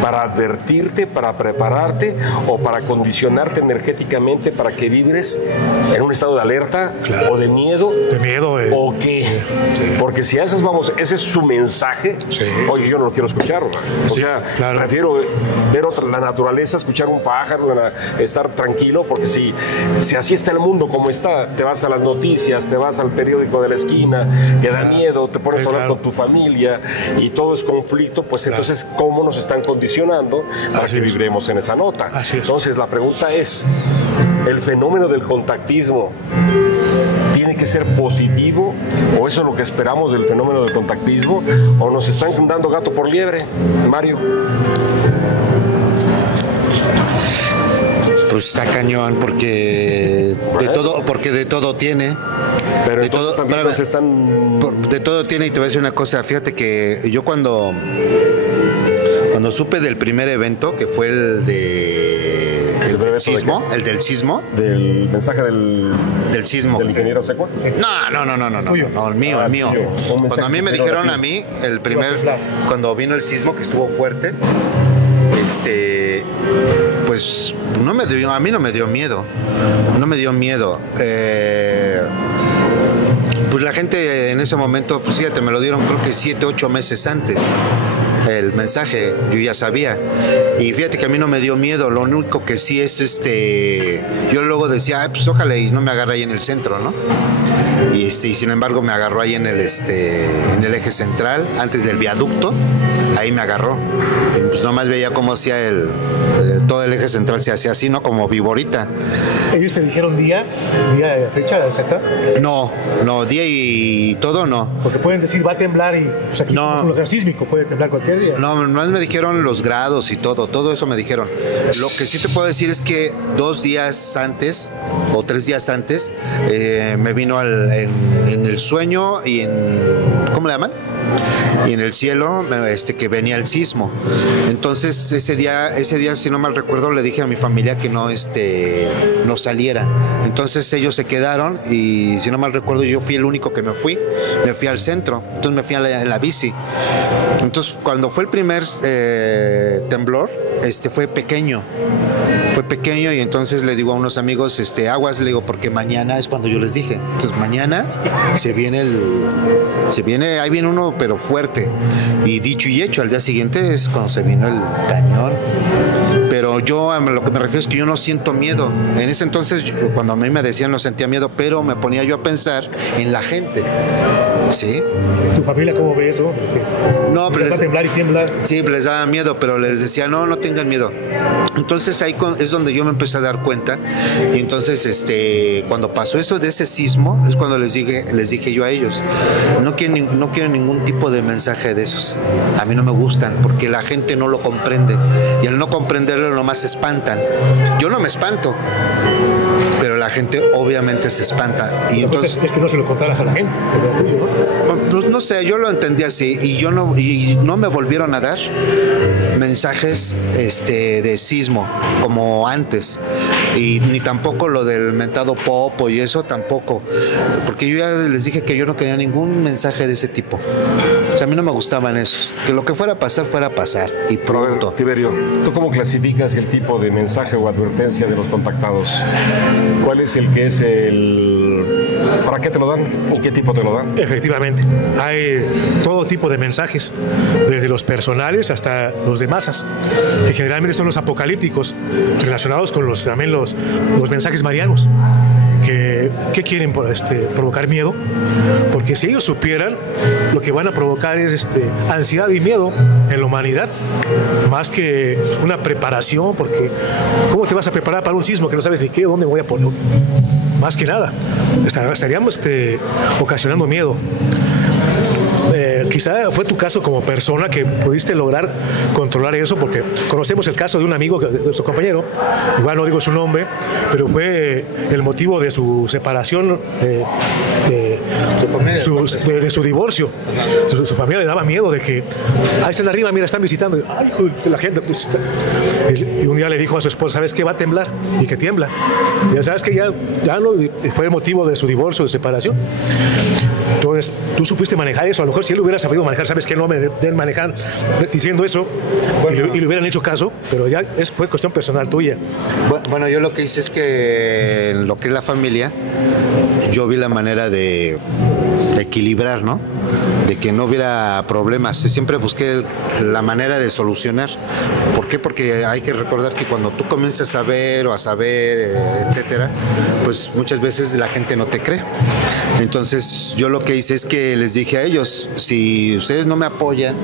para advertirte, para prepararte o para condicionarte energéticamente para que vibres en un estado de alerta, claro, o de miedo. De miedo. ¿O qué? Sí. Porque si a esas vamos, ese es su mensaje, sí, oye, sí, yo no lo quiero escuchar. O sea, claro, prefiero ver la naturaleza, escuchar un pájaro, estar tranquilo, porque si así está el mundo como está, te vas a las noticias, te vas al periódico de la esquina, que da miedo, te pones a hablar con tu familia y todo es conflicto, pues entonces, ¿cómo nos están condicionando para que vibremos en esa nota? Entonces, la pregunta es, ¿el fenómeno del contactismo tiene que ser positivo, o eso es lo que esperamos del fenómeno del contactismo, o nos están dando gato por liebre, Mario? Pues está cañón, porque de todo tiene. Pero de todo también nos están... De todo tiene, y te voy a decir una cosa, fíjate que yo cuando supe del primer evento, que fue el del sismo, del mensaje del sismo, del ingeniero Secua. No, el mío. Cuando a mí me dijeron cuando vino el sismo, que estuvo fuerte, pues a mí no me dio miedo. Pues la gente en ese momento, pues fíjate, me lo dieron creo que 7, 8 meses antes. El mensaje, yo ya sabía. Y fíjate que a mí no me dio miedo. Lo único que sí es yo luego decía, pues ojalá y no me agarre ahí en el centro, ¿no? Y sin embargo me agarró ahí en el eje central, antes del viaducto. Ahí me agarró. Y pues nomás veía cómo hacía todo el eje central se hacía así, ¿no? Como viborita. ¿Ellos te dijeron día, fecha exacta? No, día y todo no. Porque pueden decir va a temblar y pues aquí es un lugar sísmico, puede temblar cualquier día. No, más me dijeron los grados y todo eso me dijeron. Lo que sí te puedo decir es que 2 días antes o 3 días antes me vino en el sueño y ¿cómo le llaman? Y en el cielo que venía el sismo. Entonces ese día, si no mal recuerdo, le dije a mi familia que no saliera. Entonces ellos se quedaron y si no mal recuerdo yo fui el único que me fui al centro. Entonces me fui en la bici. Entonces cuando fue el primer temblor, fue pequeño y entonces le digo a unos amigos, aguas, le digo, porque mañana es cuando yo les dije. Entonces mañana ahí viene uno pero fuerte. Y dicho y hecho, al día siguiente es cuando se vino el cañón. Pero yo a lo que me refiero es que yo no siento miedo. En ese entonces, cuando a mí me decían no sentía miedo, pero me ponía yo a pensar en la gente. ¿Sí? ¿Tu familia cómo ve eso? No, pero va a temblar y tiemblar. Sí, les daba miedo, pero les decía, no tengan miedo. Entonces ahí es donde yo me empecé a dar cuenta. Y entonces, cuando pasó eso de ese sismo, es cuando les dije yo a ellos, no quiero ningún tipo de mensaje de esos. A mí no me gustan, porque la gente no lo comprende. Y al no comprenderlo, primero nomás se espantan. Yo no me espanto, pero la gente obviamente se espanta. Y entonces es que no se lo contaras a la gente, ¿no? Pues no sé, yo lo entendí así y no me volvieron a dar mensajes de sismo como antes, y ni tampoco lo del mentado popo y eso tampoco, porque yo ya les dije que yo no quería ningún mensaje de ese tipo. O sea, a mí no me gustaban esos, que lo que fuera a pasar y pronto. Tiberio, ¿tú cómo clasificas el tipo de mensaje o advertencia de los contactados? ¿Cuál es el que es ¿para qué te lo dan? ¿Y qué tipo te lo dan? Efectivamente, hay todo tipo de mensajes, desde los personales hasta los de masas, que generalmente son los apocalípticos, relacionados con los mensajes marianos, que quieren provocar miedo, porque si ellos supieran, lo que van a provocar es ansiedad y miedo en la humanidad, más que una preparación, porque ¿cómo te vas a preparar para un sismo que no sabes ni qué, dónde me voy a poner? Más que nada, estaríamos ocasionando miedo. Quizá fue tu caso como persona que pudiste lograr controlar eso, porque conocemos el caso de un amigo, de su compañero, igual no digo su nombre, pero fue el motivo de su separación, de su divorcio. Su familia le daba miedo de que, ahí están arriba, mira, están visitando. Ay, la gente. Y un día le dijo a su esposa, ¿sabes qué? Va a temblar, y que tiembla. Y ya sabes que ya no, fue el motivo de su divorcio, de separación. Entonces, tú supiste manejar eso. A lo mejor si él hubiera sabido manejar, sabes que no me den manejar diciendo eso, y le hubieran hecho caso, pero ya fue cuestión personal tuya. Bueno, yo lo que hice es que en lo que es la familia, yo vi la manera de equilibrar, ¿no? De que no hubiera problemas. Siempre busqué la manera de solucionar. ¿Por qué? Porque hay que recordar que cuando tú comienzas a ver o a saber, etcétera, pues muchas veces la gente no te cree. Entonces yo lo que hice es que les dije a ellos, si ustedes no me apoyan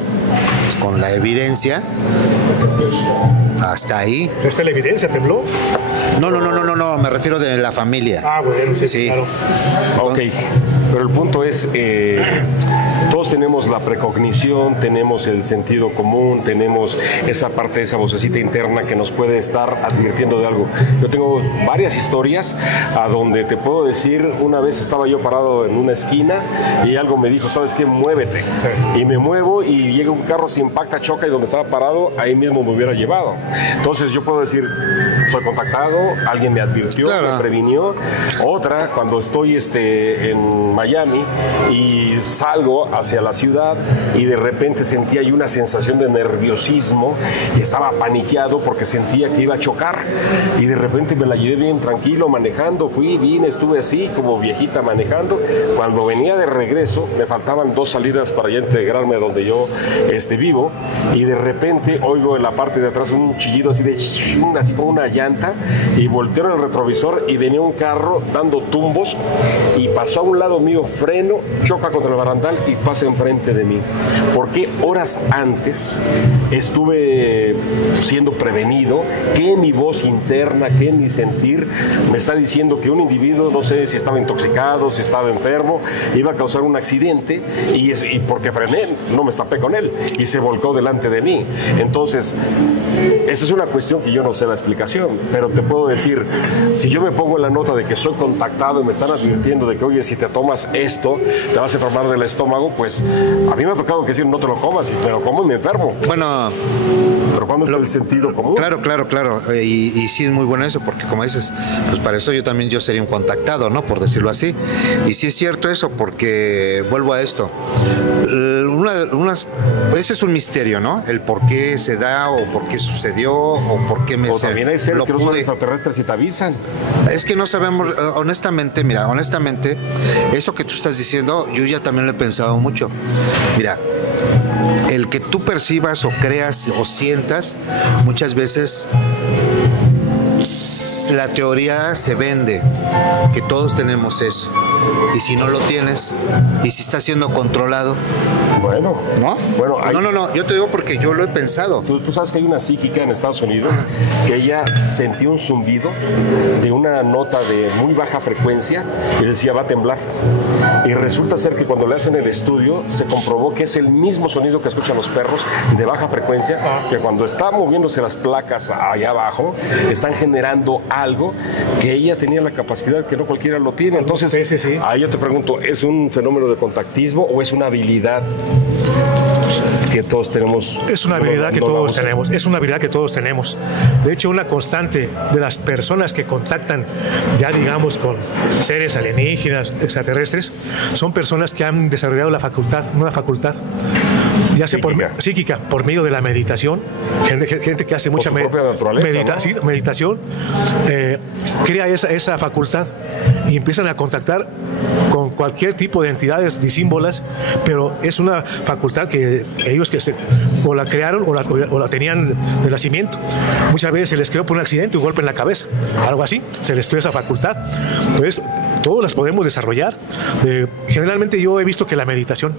con la evidencia, hasta ahí. ¿Esta es la evidencia? ¿Tembló? No, me refiero de la familia. Ah, bueno, sí. Claro. Ok, pero el punto es, todos tenemos la precognición, tenemos el sentido común, tenemos esa parte, esa vocecita interna que nos puede estar advirtiendo de algo. Yo tengo varias historias a donde te puedo decir, una vez estaba yo parado en una esquina y algo me dijo, ¿sabes qué? Muévete. Y me muevo y llega un carro, se impacta, choca, y donde estaba parado, ahí mismo me hubiera llevado. Entonces yo puedo decir, soy contactado, alguien me advirtió, claro, me previnió. Otra, cuando estoy en Miami y salgo hacia la ciudad y de repente sentía yo una sensación de nerviosismo y estaba paniqueado porque sentía que iba a chocar, y de repente me la llevé bien tranquilo manejando, vine, estuve así como viejita manejando. Cuando venía de regreso me faltaban 2 salidas para ya integrarme a donde yo vivo, y de repente oigo en la parte de atrás un chillido así como una llanta, y volteo en el retrovisor y venía un carro dando tumbos y pasó a un lado mío, freno, choca contra el barandal y pasa enfrente de mí. Porque horas antes estuve siendo prevenido, que mi voz interna, que mi sentir me está diciendo que un individuo, no sé si estaba intoxicado, si estaba enfermo, iba a causar un accidente, y porque frené, no me estapé con él y se volcó delante de mí. Entonces, esa es una cuestión que yo no sé la explicación, pero te puedo decir, si yo me pongo en la nota de que soy contactado y me están advirtiendo de que, oye, si te tomas esto, te vas a enfermar del estómago, pues a mí me ha tocado que decir, no te lo comas, y me lo como y me enfermo. Bueno, pero ¿cuándo es el sentido común? Claro. Y sí es muy bueno eso, porque como dices, pues para eso yo sería un contactado, ¿no? Por decirlo así. Y sí es cierto eso, porque vuelvo a esto. Ese es un misterio, ¿no? El por qué se da, o por qué sucedió, o por qué me... O también hay seres que no son extraterrestres y te avisan. Es que no sabemos, honestamente, eso que tú estás diciendo, yo ya también lo he pensado mucho. Mira, el que tú percibas o creas o sientas, muchas veces la teoría se vende, que todos tenemos eso. y si no lo tienes, y si está siendo controlado. Bueno, ¿No? Bueno, No, yo te digo porque yo lo he pensado. Tú sabes que hay una psíquica en Estados Unidos que ella sentía un zumbido de una nota de muy baja frecuencia y decía va a temblar. Y resulta ser que cuando le hacen el estudio se comprobó que es el mismo sonido que escuchan los perros de baja frecuencia, que cuando están moviéndose las placas allá abajo están generando algo que ella tenía la capacidad que no cualquiera lo tiene. Entonces, sí. ahí yo te pregunto, ¿es un fenómeno de contactismo o es una habilidad que todos tenemos? Es una habilidad que todos tenemos, es una habilidad que todos tenemos. De hecho, una constante de las personas que contactan, ya digamos, con seres alienígenas, extraterrestres, son personas que han desarrollado una facultad, ya sea psíquica, por medio de la meditación, gente que hace mucha meditación, crea esa facultad y empiezan a contactar con cualquier tipo de entidades disímbolas, pero es una facultad que ellos o la crearon o la tenían de nacimiento. Muchas veces se les creó por un accidente, un golpe en la cabeza, algo así, se les creó esa facultad. Entonces, todos las podemos desarrollar. Generalmente yo he visto que la meditación,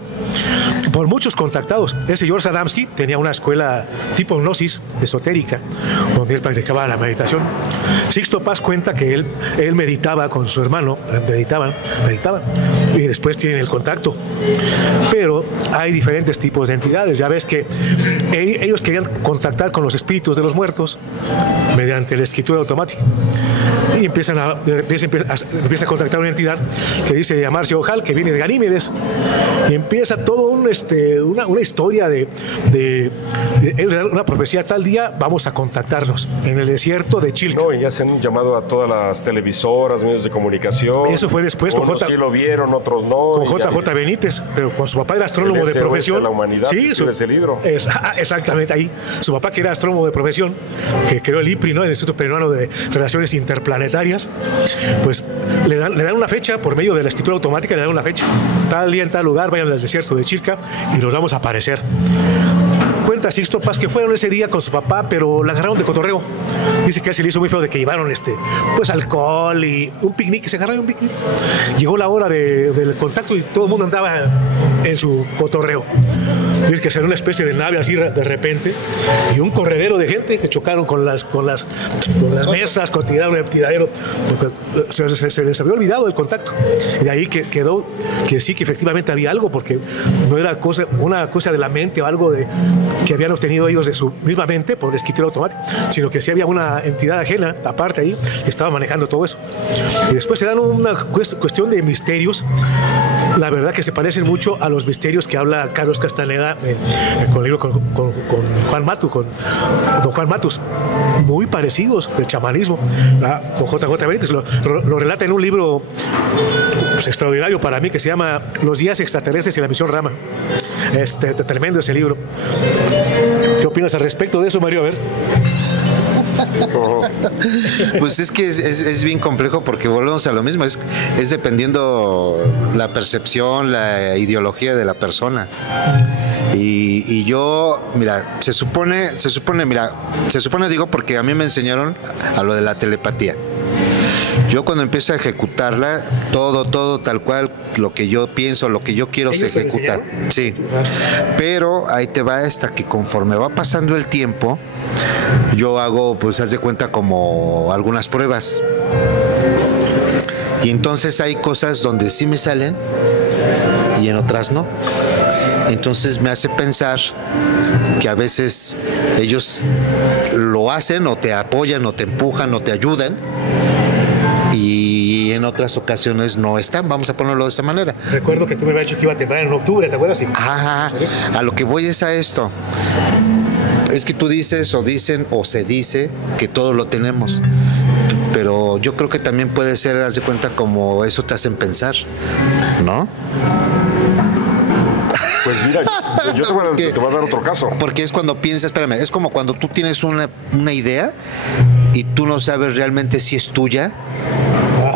por muchos contactados, ese George Adamski tenía una escuela tipo hipnosis esotérica, donde él practicaba la meditación. Sixto Paz cuenta que él meditaba con su hermano, meditaban, y después tienen el contacto. Pero hay diferentes tipos de entidades. Ya ves que ellos querían contactar con los espíritus de los muertos mediante la escritura automática. Y empieza a contactar una entidad que dice llamarse Ojal, que viene de Ganímedes, y empieza todo una historia de una profecía. Tal día vamos a contactarnos en el desierto de Chilca. No, y ya se han llamado a todas las televisoras, medios de comunicación. Eso fue después con sí lo vieron, otros no. Con JJ Benítez, pero con su papá era astrónomo de profesión. La humanidad, sí, ese libro. Exactamente ahí. Su papá, que era astrónomo de profesión, que creó el IPRI, ¿no? El Instituto Peruano de Relaciones Interplanetarias, pues le dan una fecha, por medio de la escritura automática le dan una fecha. Tal día en tal lugar, vayan al desierto de Chilca y los vamos a aparecer. Cuenta Sixto Paz que fueron ese día con su papá, pero la agarraron de cotorreo. Dice que se le hizo muy feo de que llevaron pues alcohol y un picnic, se agarraron un picnic. Llegó la hora del contacto y todo el mundo andaba en su cotorreo. Dice que salió una especie de nave así de repente y un corredero de gente que chocaron con las mesas, con tiradero, porque se les había olvidado el contacto. Y de ahí quedó que sí, que efectivamente había algo, porque no era una cosa de la mente o algo que habían obtenido ellos de su misma mente por escritura automática, sino que sí había una entidad ajena, aparte ahí, que estaba manejando todo eso. Y después se dan una cuestión de misterios, la verdad que se parecen mucho a los misterios que habla Carlos Castaneda con el libro con Juan Matus, con don Juan Matus, muy parecidos del chamanismo, con JJ Benítez. Lo relata en un libro pues, extraordinario para mí, que se llama Los días extraterrestres y la misión Rama. Tremendo ese libro. ¿Qué opinas al respecto de eso, Mario? A ver. Pues es que es bien complejo, porque volvemos a lo mismo, es dependiendo la percepción, la ideología de la persona. Y yo, mira, se supone, digo, porque a mí me enseñaron a lo de la telepatía. Yo cuando empiezo a ejecutarla, todo tal cual, lo que yo pienso, lo que yo quiero se ejecuta. Sí. Pero ahí te va esta, que conforme va pasando el tiempo, yo hago, pues haz de cuenta, como algunas pruebas. Y entonces hay cosas donde sí me salen y en otras no. Entonces me hace pensar que a veces ellos lo hacen, o te apoyan, o te empujan, o te ayudan, y en otras ocasiones no están, vamos a ponerlo de esa manera. Recuerdo que tú me habías dicho que iba a temblar en octubre, ¿te acuerdas? Sí. Ajá, a lo que voy es a esto. Es que tú dices, o dicen, o se dice que todo lo tenemos, pero yo creo que también puede ser, haz de cuenta, como eso te hacen pensar, ¿no? Pues mira, yo te voy a dar otro caso. Porque es cuando piensas, espérame, es como cuando tú tienes una idea y tú no sabes realmente si es tuya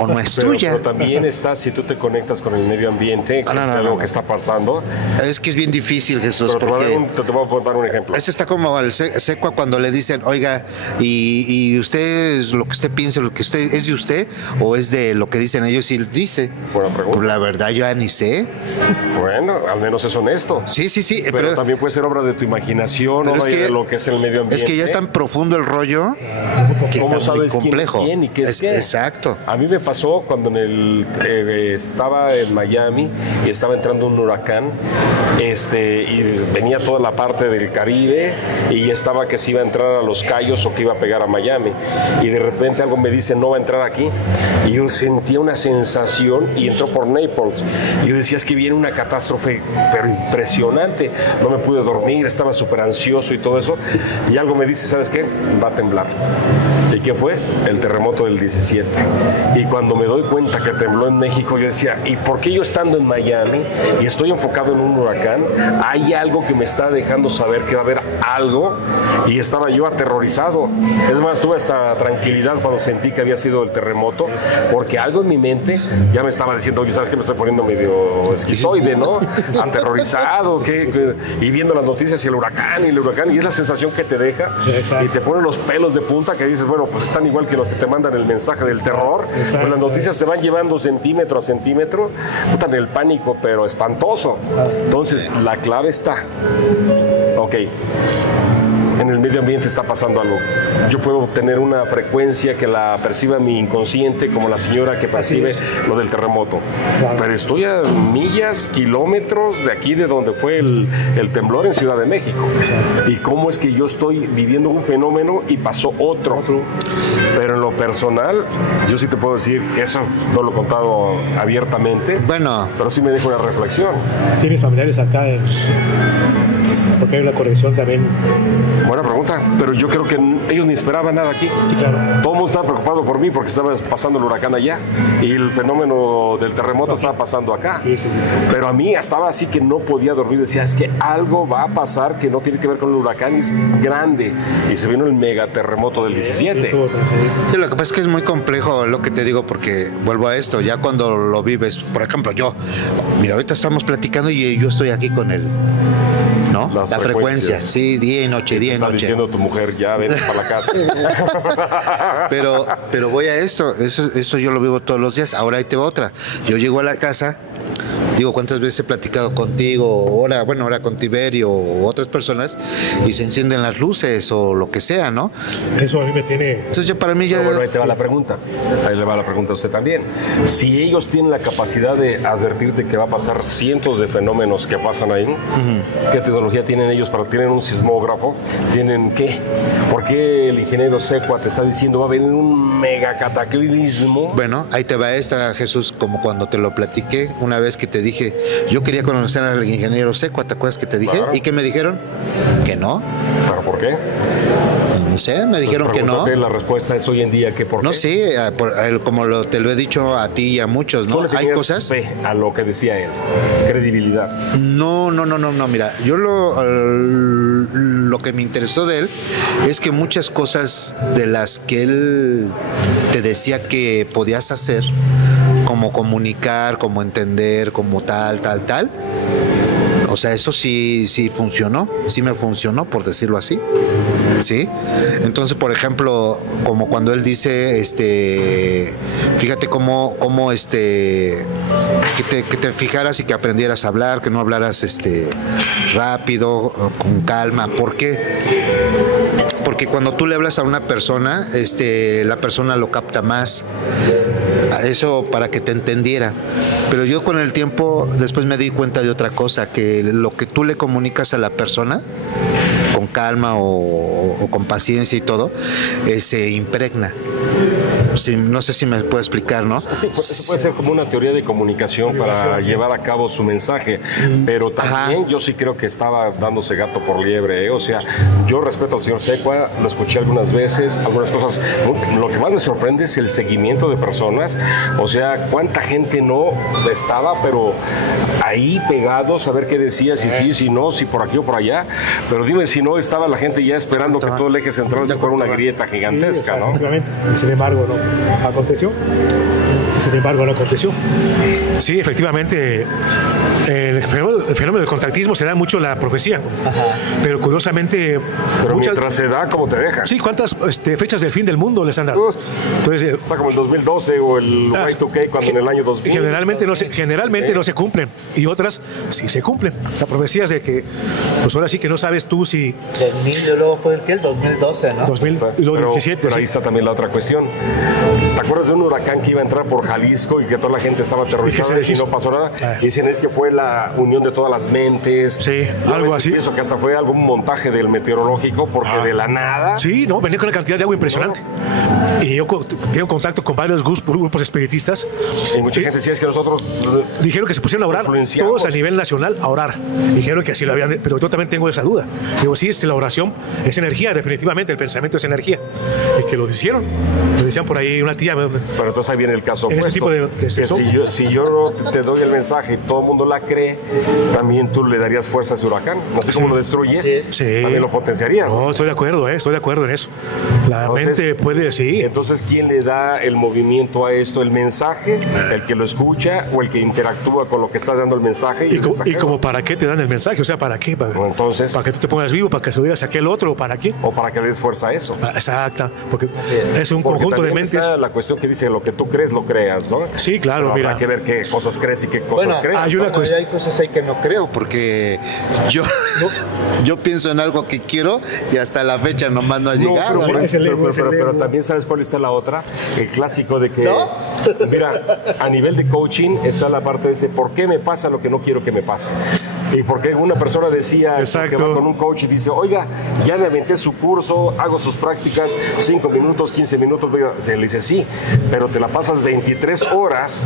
o no es pero, tuya. Pero también está, si tú te conectas con el medio ambiente, que es algo que está pasando. Es que es bien difícil, Jesús, Pero porque te voy a dar un ejemplo. eso está como el Secua cuando le dicen, oiga, y usted, lo que usted piensa, lo que usted es de usted o es de lo que dicen ellos, y él dice, Buena pregunta. pues la verdad yo ya ni sé. Bueno, al menos es honesto. Sí, Pero también puede ser obra de tu imaginación, o de lo que es el medio ambiente. Es que ya es tan profundo el rollo que ¿Cómo está muy sabes complejo. quién es quién y qué es qué? Exacto. A mí me pasó cuando estaba en Miami y estaba entrando un huracán, y venía toda la parte del Caribe y estaba que se iba a entrar a Los Cayos o que iba a pegar a Miami. Y de repente algo me dice, no va a entrar aquí. Y yo sentía una sensación y entró por Naples. Y yo decía, es que viene una catástrofe, pero impresionante. No me pude dormir, estaba súper ansioso y todo eso. Y algo me dice, ¿sabes qué? Va a temblar. ¿Y qué fue? El terremoto del 17. Y cuando me doy cuenta que tembló en México, yo decía, ¿y por qué yo estando en Miami y estoy enfocado en un huracán, hay algo que me está dejando saber que va a haber algo? Y estaba yo aterrorizado. Es más, tuve hasta tranquilidad cuando sentí que había sido el terremoto, porque algo en mi mente ya me estaba diciendo, oye, ¿sabes qué? Me estoy poniendo medio esquizoide, ¿no? Aterrorizado, y viendo las noticias y el huracán, y es la sensación que te deja. Y te ponen los pelos de punta que dices, bueno, pues están igual que los que te mandan el mensaje del terror. Pues las noticias te van llevando centímetro a centímetro, en el pánico, pero espantoso. Entonces, la clave está, ok, en el medio ambiente está pasando algo. Yo puedo tener una frecuencia que la perciba mi inconsciente, como la señora que percibe lo del terremoto. Claro. Pero estoy a millas, kilómetros de aquí, de donde fue el temblor en Ciudad de México. Y cómo es que yo estoy viviendo un fenómeno y pasó otro. Pero en lo personal, yo sí te puedo decir que eso no lo he contado abiertamente. Bueno. Pero sí me dejo una reflexión. ¿Tienes familiares acá porque hay una corrección también? Buena pregunta, pero yo creo que ellos ni esperaban nada aquí. Sí, claro. Todo el mundo estaba preocupado por mí porque estaba pasando el huracán allá y el fenómeno del terremoto estaba pasando acá. Sí. Pero a mí estaba así que no podía dormir. Decía, es que algo va a pasar que no tiene que ver con el huracán, es grande. Y se vino el mega terremoto del 17. Sí, lo que pasa es que es muy complejo lo que te digo, porque vuelvo a esto, ya cuando lo vives, por ejemplo, mira, ahorita estamos platicando y yo estoy aquí con él. ¿No? La frecuencia, sí, día y noche, día y noche. Está diciendo tu mujer, ya vete para la casa. pero voy a esto yo lo vivo todos los días. Ahora ahí te va otra. Yo llego a la casa, digo, ¿cuántas veces he platicado contigo? Ahora con Tiberio o otras personas, y se encienden las luces o lo que sea, ¿no? Eso a mí me tiene... Entonces ya para mí ya... Bueno, ahí te va la pregunta. Ahí le va la pregunta a usted también. Si ellos tienen la capacidad de advertirte que va a pasar cientos de fenómenos que pasan ahí, ¿qué tecnología tienen ellos? ¿Tienen un sismógrafo? ¿Tienen qué? ¿Por qué el ingeniero Secua te está diciendo va a venir un mega cataclismo? Bueno, ahí te va esta, Jesús, como cuando te lo platiqué una vez que te dije, yo quería conocer al ingeniero Secua, ¿te acuerdas que te dije? Claro. ¿Y qué me dijeron? Que no. ¿Pero por qué? No sé, me dijeron que no. La respuesta es hoy en día que por qué. No sé, como te lo he dicho a ti y a muchos, ¿no? Hay cosas. Fe a lo que decía él, credibilidad. No, mira, yo lo que me interesó de él es que muchas cosas de las que él te decía que podías hacer, como comunicar, como entender, como tal. O sea, eso sí funcionó, sí me funcionó, por decirlo así. ¿Sí? Entonces, por ejemplo, como cuando él dice, fíjate cómo que te fijaras y que aprendieras a hablar, que no hablaras rápido, con calma. ¿Por qué? Porque cuando tú le hablas a una persona, la persona lo capta más. Eso para que te entendiera. Pero yo con el tiempo después me di cuenta de otra cosa, que lo que tú le comunicas a la persona con calma o con paciencia y todo, se impregna. Sí, no sé si me puedo explicar, ¿no? Sí, eso puede ser como una teoría de comunicación para llevar a cabo su mensaje, pero también yo sí creo que estaba dándose gato por liebre, ¿eh? O sea, yo respeto al señor Secua, lo escuché algunas veces, algunas cosas. Lo que más me sorprende es el seguimiento de personas, o sea, cuánta gente no estaba, pero ahí pegados a ver qué decía, si sí, si no, si por aquí o por allá, pero dime si no estaba la gente ya esperando que todo el eje central se fuera una grieta gigantesca, ¿no? Sin embargo, no. ¿Aconteció? Sin embargo, no aconteció. Sí, efectivamente, el fenómeno del contactismo se da mucho en la profecía. Pero curiosamente... Pero mientras se da, ¿cómo te deja? Sí, ¿cuántas fechas del fin del mundo les han dado? Entonces, está como el 2012 o el Y2K cuando en el año 2000. Generalmente no se cumplen, y otras sí se cumplen. O sea, profecías de que, pues ahora sí que no sabes tú si... 2000 y luego fue el 2012, ¿no? 2017. Pero ahí está también la otra cuestión. ¿Te acuerdas de un huracán que iba a entrar por Jalisco y que toda la gente estaba aterrorizada y no pasó nada? Y dicen es que fue la unión de todas las mentes. Sí, algo así. Pienso que hasta fue algún montaje del meteorológico, porque de la nada... Sí, no, venía con una cantidad de agua impresionante. Y yo tengo contacto con varios grupos espiritistas. Y mucha gente decía es que nosotros... Dijeron que se pusieron a orar, todos a nivel nacional, a orar. Dijeron que así lo habían... Pero yo también tengo esa duda. Digo, sí, la oración es energía, definitivamente, el pensamiento es energía. Y que lo hicieron. Lo decían por ahí una tía... Pero entonces ahí viene el caso en opuesto. ese tipo de... Si yo te doy el mensaje y todo el mundo la cree, también tú le darías fuerza a ese huracán. No sé cómo lo destruyes, también lo potenciarías. No, estoy de acuerdo en eso. Entonces, mente puede, sí. Entonces, ¿quién le da el movimiento a esto? ¿El mensaje? ¿El que lo escucha o el que interactúa con lo que está dando el mensaje? ¿Y como para qué te dan el mensaje? O sea, ¿para qué? ¿Para que tú te pongas vivo? ¿Para que se lo digas a aquel otro? ¿O para qué? O para que le des fuerza a eso. Exacto, porque es un conjunto de mentes. Está la cuestión que dice lo que tú crees, lo creas, ¿no? Sí, claro, pero mira. Habrá que ver qué cosas crees y qué cosas creas. Hay cosas ahí que no creo, porque yo pienso en algo que quiero y hasta la fecha nomás no ha llegado. Pero también sabes cuál está la otra, el clásico de que, mira, a nivel de coaching está la parte de ese, ¿por qué me pasa lo que no quiero que me pase? Y porque una persona decía que va con un coach y dice, oiga, ya me aventé su curso, hago sus prácticas, 5 minutos, 15 minutos, se le dice, sí, pero te la pasas 23 horas,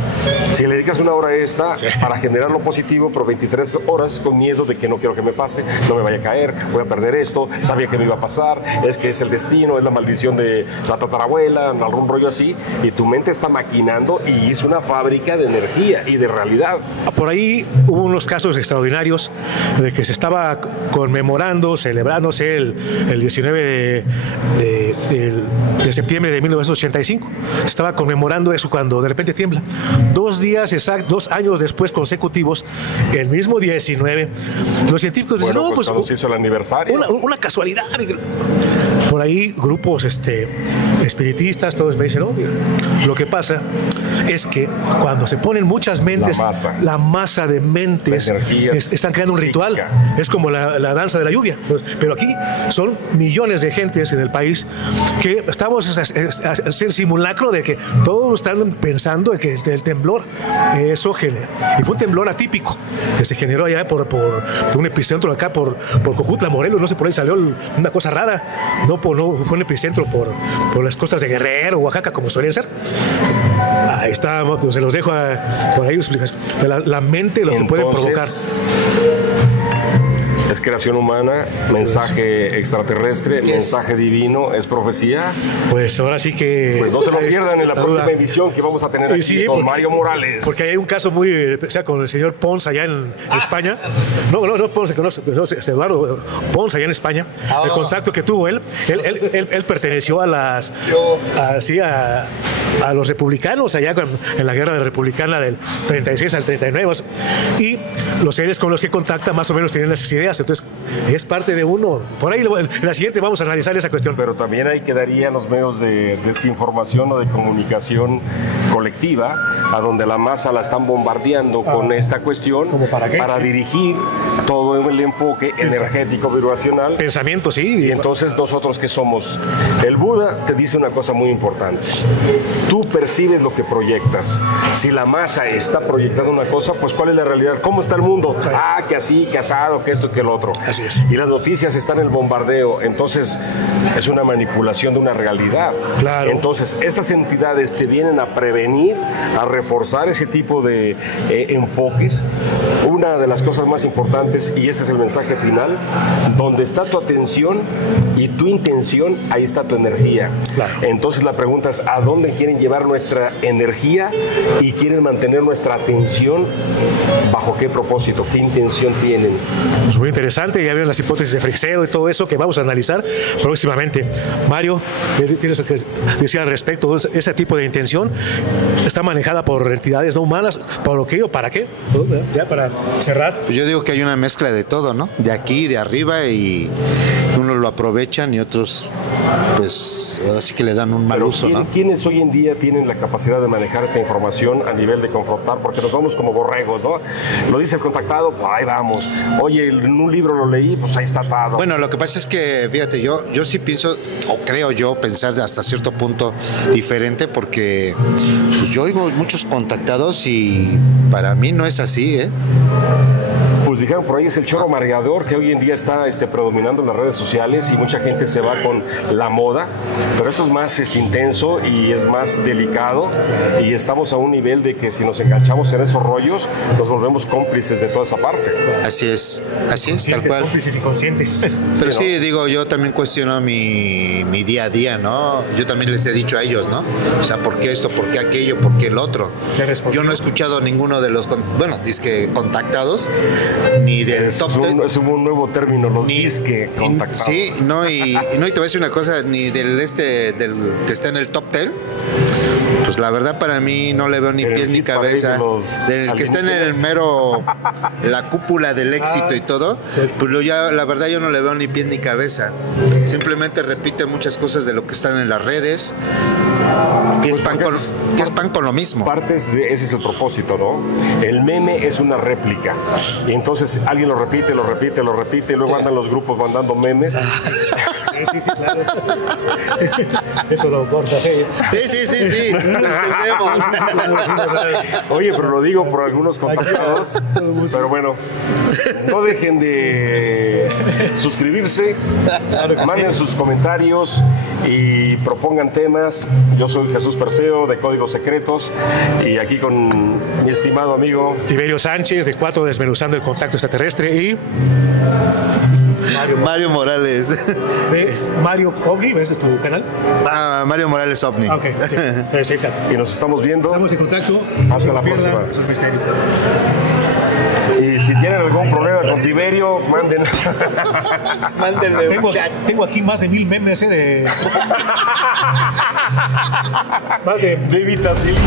si le dedicas una hora esta para generar lo positivo, pero 23 horas con miedo de que no quiero que me pase, no me vaya a caer, voy a perder esto, sabía que me iba a pasar, es que es el destino, es la maldición de la tatarabuela, algún rollo así, y tu mente está maquinando y es una fábrica de energía y de realidad. Por ahí hubo unos casos extraordinarios de que se estaba conmemorando, celebrándose el 19 de septiembre de 1985. Se estaba conmemorando eso cuando de repente tiembla. 2 años después consecutivos, el mismo 19, los científicos dicen, no, pues cuando se hizo el aniversario. Una casualidad. Por ahí grupos espiritistas, todos me dicen, no, mira, lo que pasa es que cuando se ponen muchas mentes, la masa de mentes están creando un ritual. Es como la danza de la lluvia. Pero aquí son millones de gentes en el país que estamos en el simulacro de que todos están pensando que el temblor exógeno. Y fue un temblor atípico que se generó allá por un epicentro acá, por Cojutla, Morelos, no sé, por ahí salió una cosa rara. No fue un epicentro por las costas de Guerrero, Oaxaca, como suelen ser. Ahí está, se los dejo por ahí explicación. La mente lo que puede provocar. Es creación humana, mensaje extraterrestre, mensaje divino, es profecía. Pues ahora sí que... Pues no se lo pierdan en la próxima emisión que vamos a tener aquí con Mario Morales. Porque hay un caso muy especial con el señor Pons allá en España. No Pons, es Eduardo Pons allá en España. El contacto que tuvo él perteneció a los republicanos allá en la guerra republicana del 36 al 39. Y los seres con los que contacta más o menos tienen las ideas. Entonces, es parte de uno. Por ahí, en la siguiente vamos a analizar esa cuestión. Pero también ahí quedarían los medios de desinformación o de comunicación colectiva, a donde la masa la están bombardeando con esta cuestión. ¿Cómo para qué? Para dirigir todo el enfoque energético vibracional. Pensamiento, sí. Y entonces, ¿nosotros qué somos? El Buda te dice una cosa muy importante. Tú percibes lo que proyectas. Si la masa está proyectando una cosa, pues ¿cuál es la realidad? ¿Cómo está el mundo? Que así, que asado, que esto, que lo otro. Así es. Y las noticias están en el bombardeo. Entonces, es una manipulación de una realidad. Claro. Entonces, estas entidades te vienen a prevenir, a reforzar ese tipo de enfoques. Una de las cosas más importantes, y ese es el mensaje final, donde está tu atención y tu intención, ahí está tu energía. Claro. Entonces, la pregunta es, ¿a dónde quieren llevar nuestra energía y quieren mantener nuestra atención? ¿Bajo qué propósito? ¿Qué intención tienen? Pues muy interesante. interesante. Ya vieron las hipótesis de Frixedo y todo eso que vamos a analizar próximamente. Mario, ¿qué tienes que decir al respecto? Ese tipo de intención está manejada por entidades no humanas. ¿Por qué o para qué? Ya para cerrar. Yo digo que hay una mezcla de todo, ¿no? De aquí, de arriba, y unos lo aprovechan y otros, pues, ahora sí que le dan un mal uso, ¿no? ¿Quiénes hoy en día tienen la capacidad de manejar esta información a nivel de confrontar? Porque nos vamos como borregos, ¿no? Lo dice el contactado, pues ahí vamos. Oye, en un libro lo leí, pues ahí está atado. Bueno, lo que pasa es que, fíjate, yo sí pienso, o creo yo, pensar hasta cierto punto diferente, porque pues, yo oigo muchos contactados y para mí no es así, ¿eh? Pues dijeron por ahí es el choro mareador que hoy en día está predominando en las redes sociales y mucha gente se va con la moda, pero esto es más intenso y es más delicado y estamos a un nivel de que si nos enganchamos en esos rollos nos volvemos cómplices de toda esa parte. Así es, tal cual. Cómplices inconscientes. Pero sí, digo, yo también cuestiono mi día a día, ¿no? Yo también les he dicho a ellos, ¿no? O sea, ¿por qué esto, por qué aquello, por qué el otro? Yo no he escuchado ninguno de los, bueno, disque contactados, ni del top 10. Es un nuevo término, los disque contactados. Sí, no, y te voy a decir una cosa, ni del del que está en el top 10. Pues la verdad para mí no le veo ni pies ni cabeza. Del que está en el mero, la cúpula del éxito y todo, pues la verdad yo no le veo ni pies ni cabeza. Simplemente repite muchas cosas de lo que están en las redes, que es pan con lo mismo. Ese es el propósito, ¿no? El meme es una réplica. Y entonces alguien lo repite, y luego andan los grupos mandando memes. Sí, claro. Eso lo cortas, ¿eh? Sí. Oye, pero lo digo por algunos contactados. Pero bueno, no dejen de suscribirse, manden sus comentarios y propongan temas. Yo soy Jesús Perseo de Códigos Secretos y aquí con mi estimado amigo Tiberio Sánchez de 4 Desmenuzando el Contacto Extraterrestre y Mario Morales. Mario OVNI, ¿ese es tu canal? Mario Morales OVNI. Ok, sí, perfecto. Y nos estamos viendo. Estamos en contacto. Hasta la próxima. Eso es misterio. Y si tienen algún problema con Tiberio, mándenme. Tengo aquí más de 1000 memes, de... Más de Vitacilina.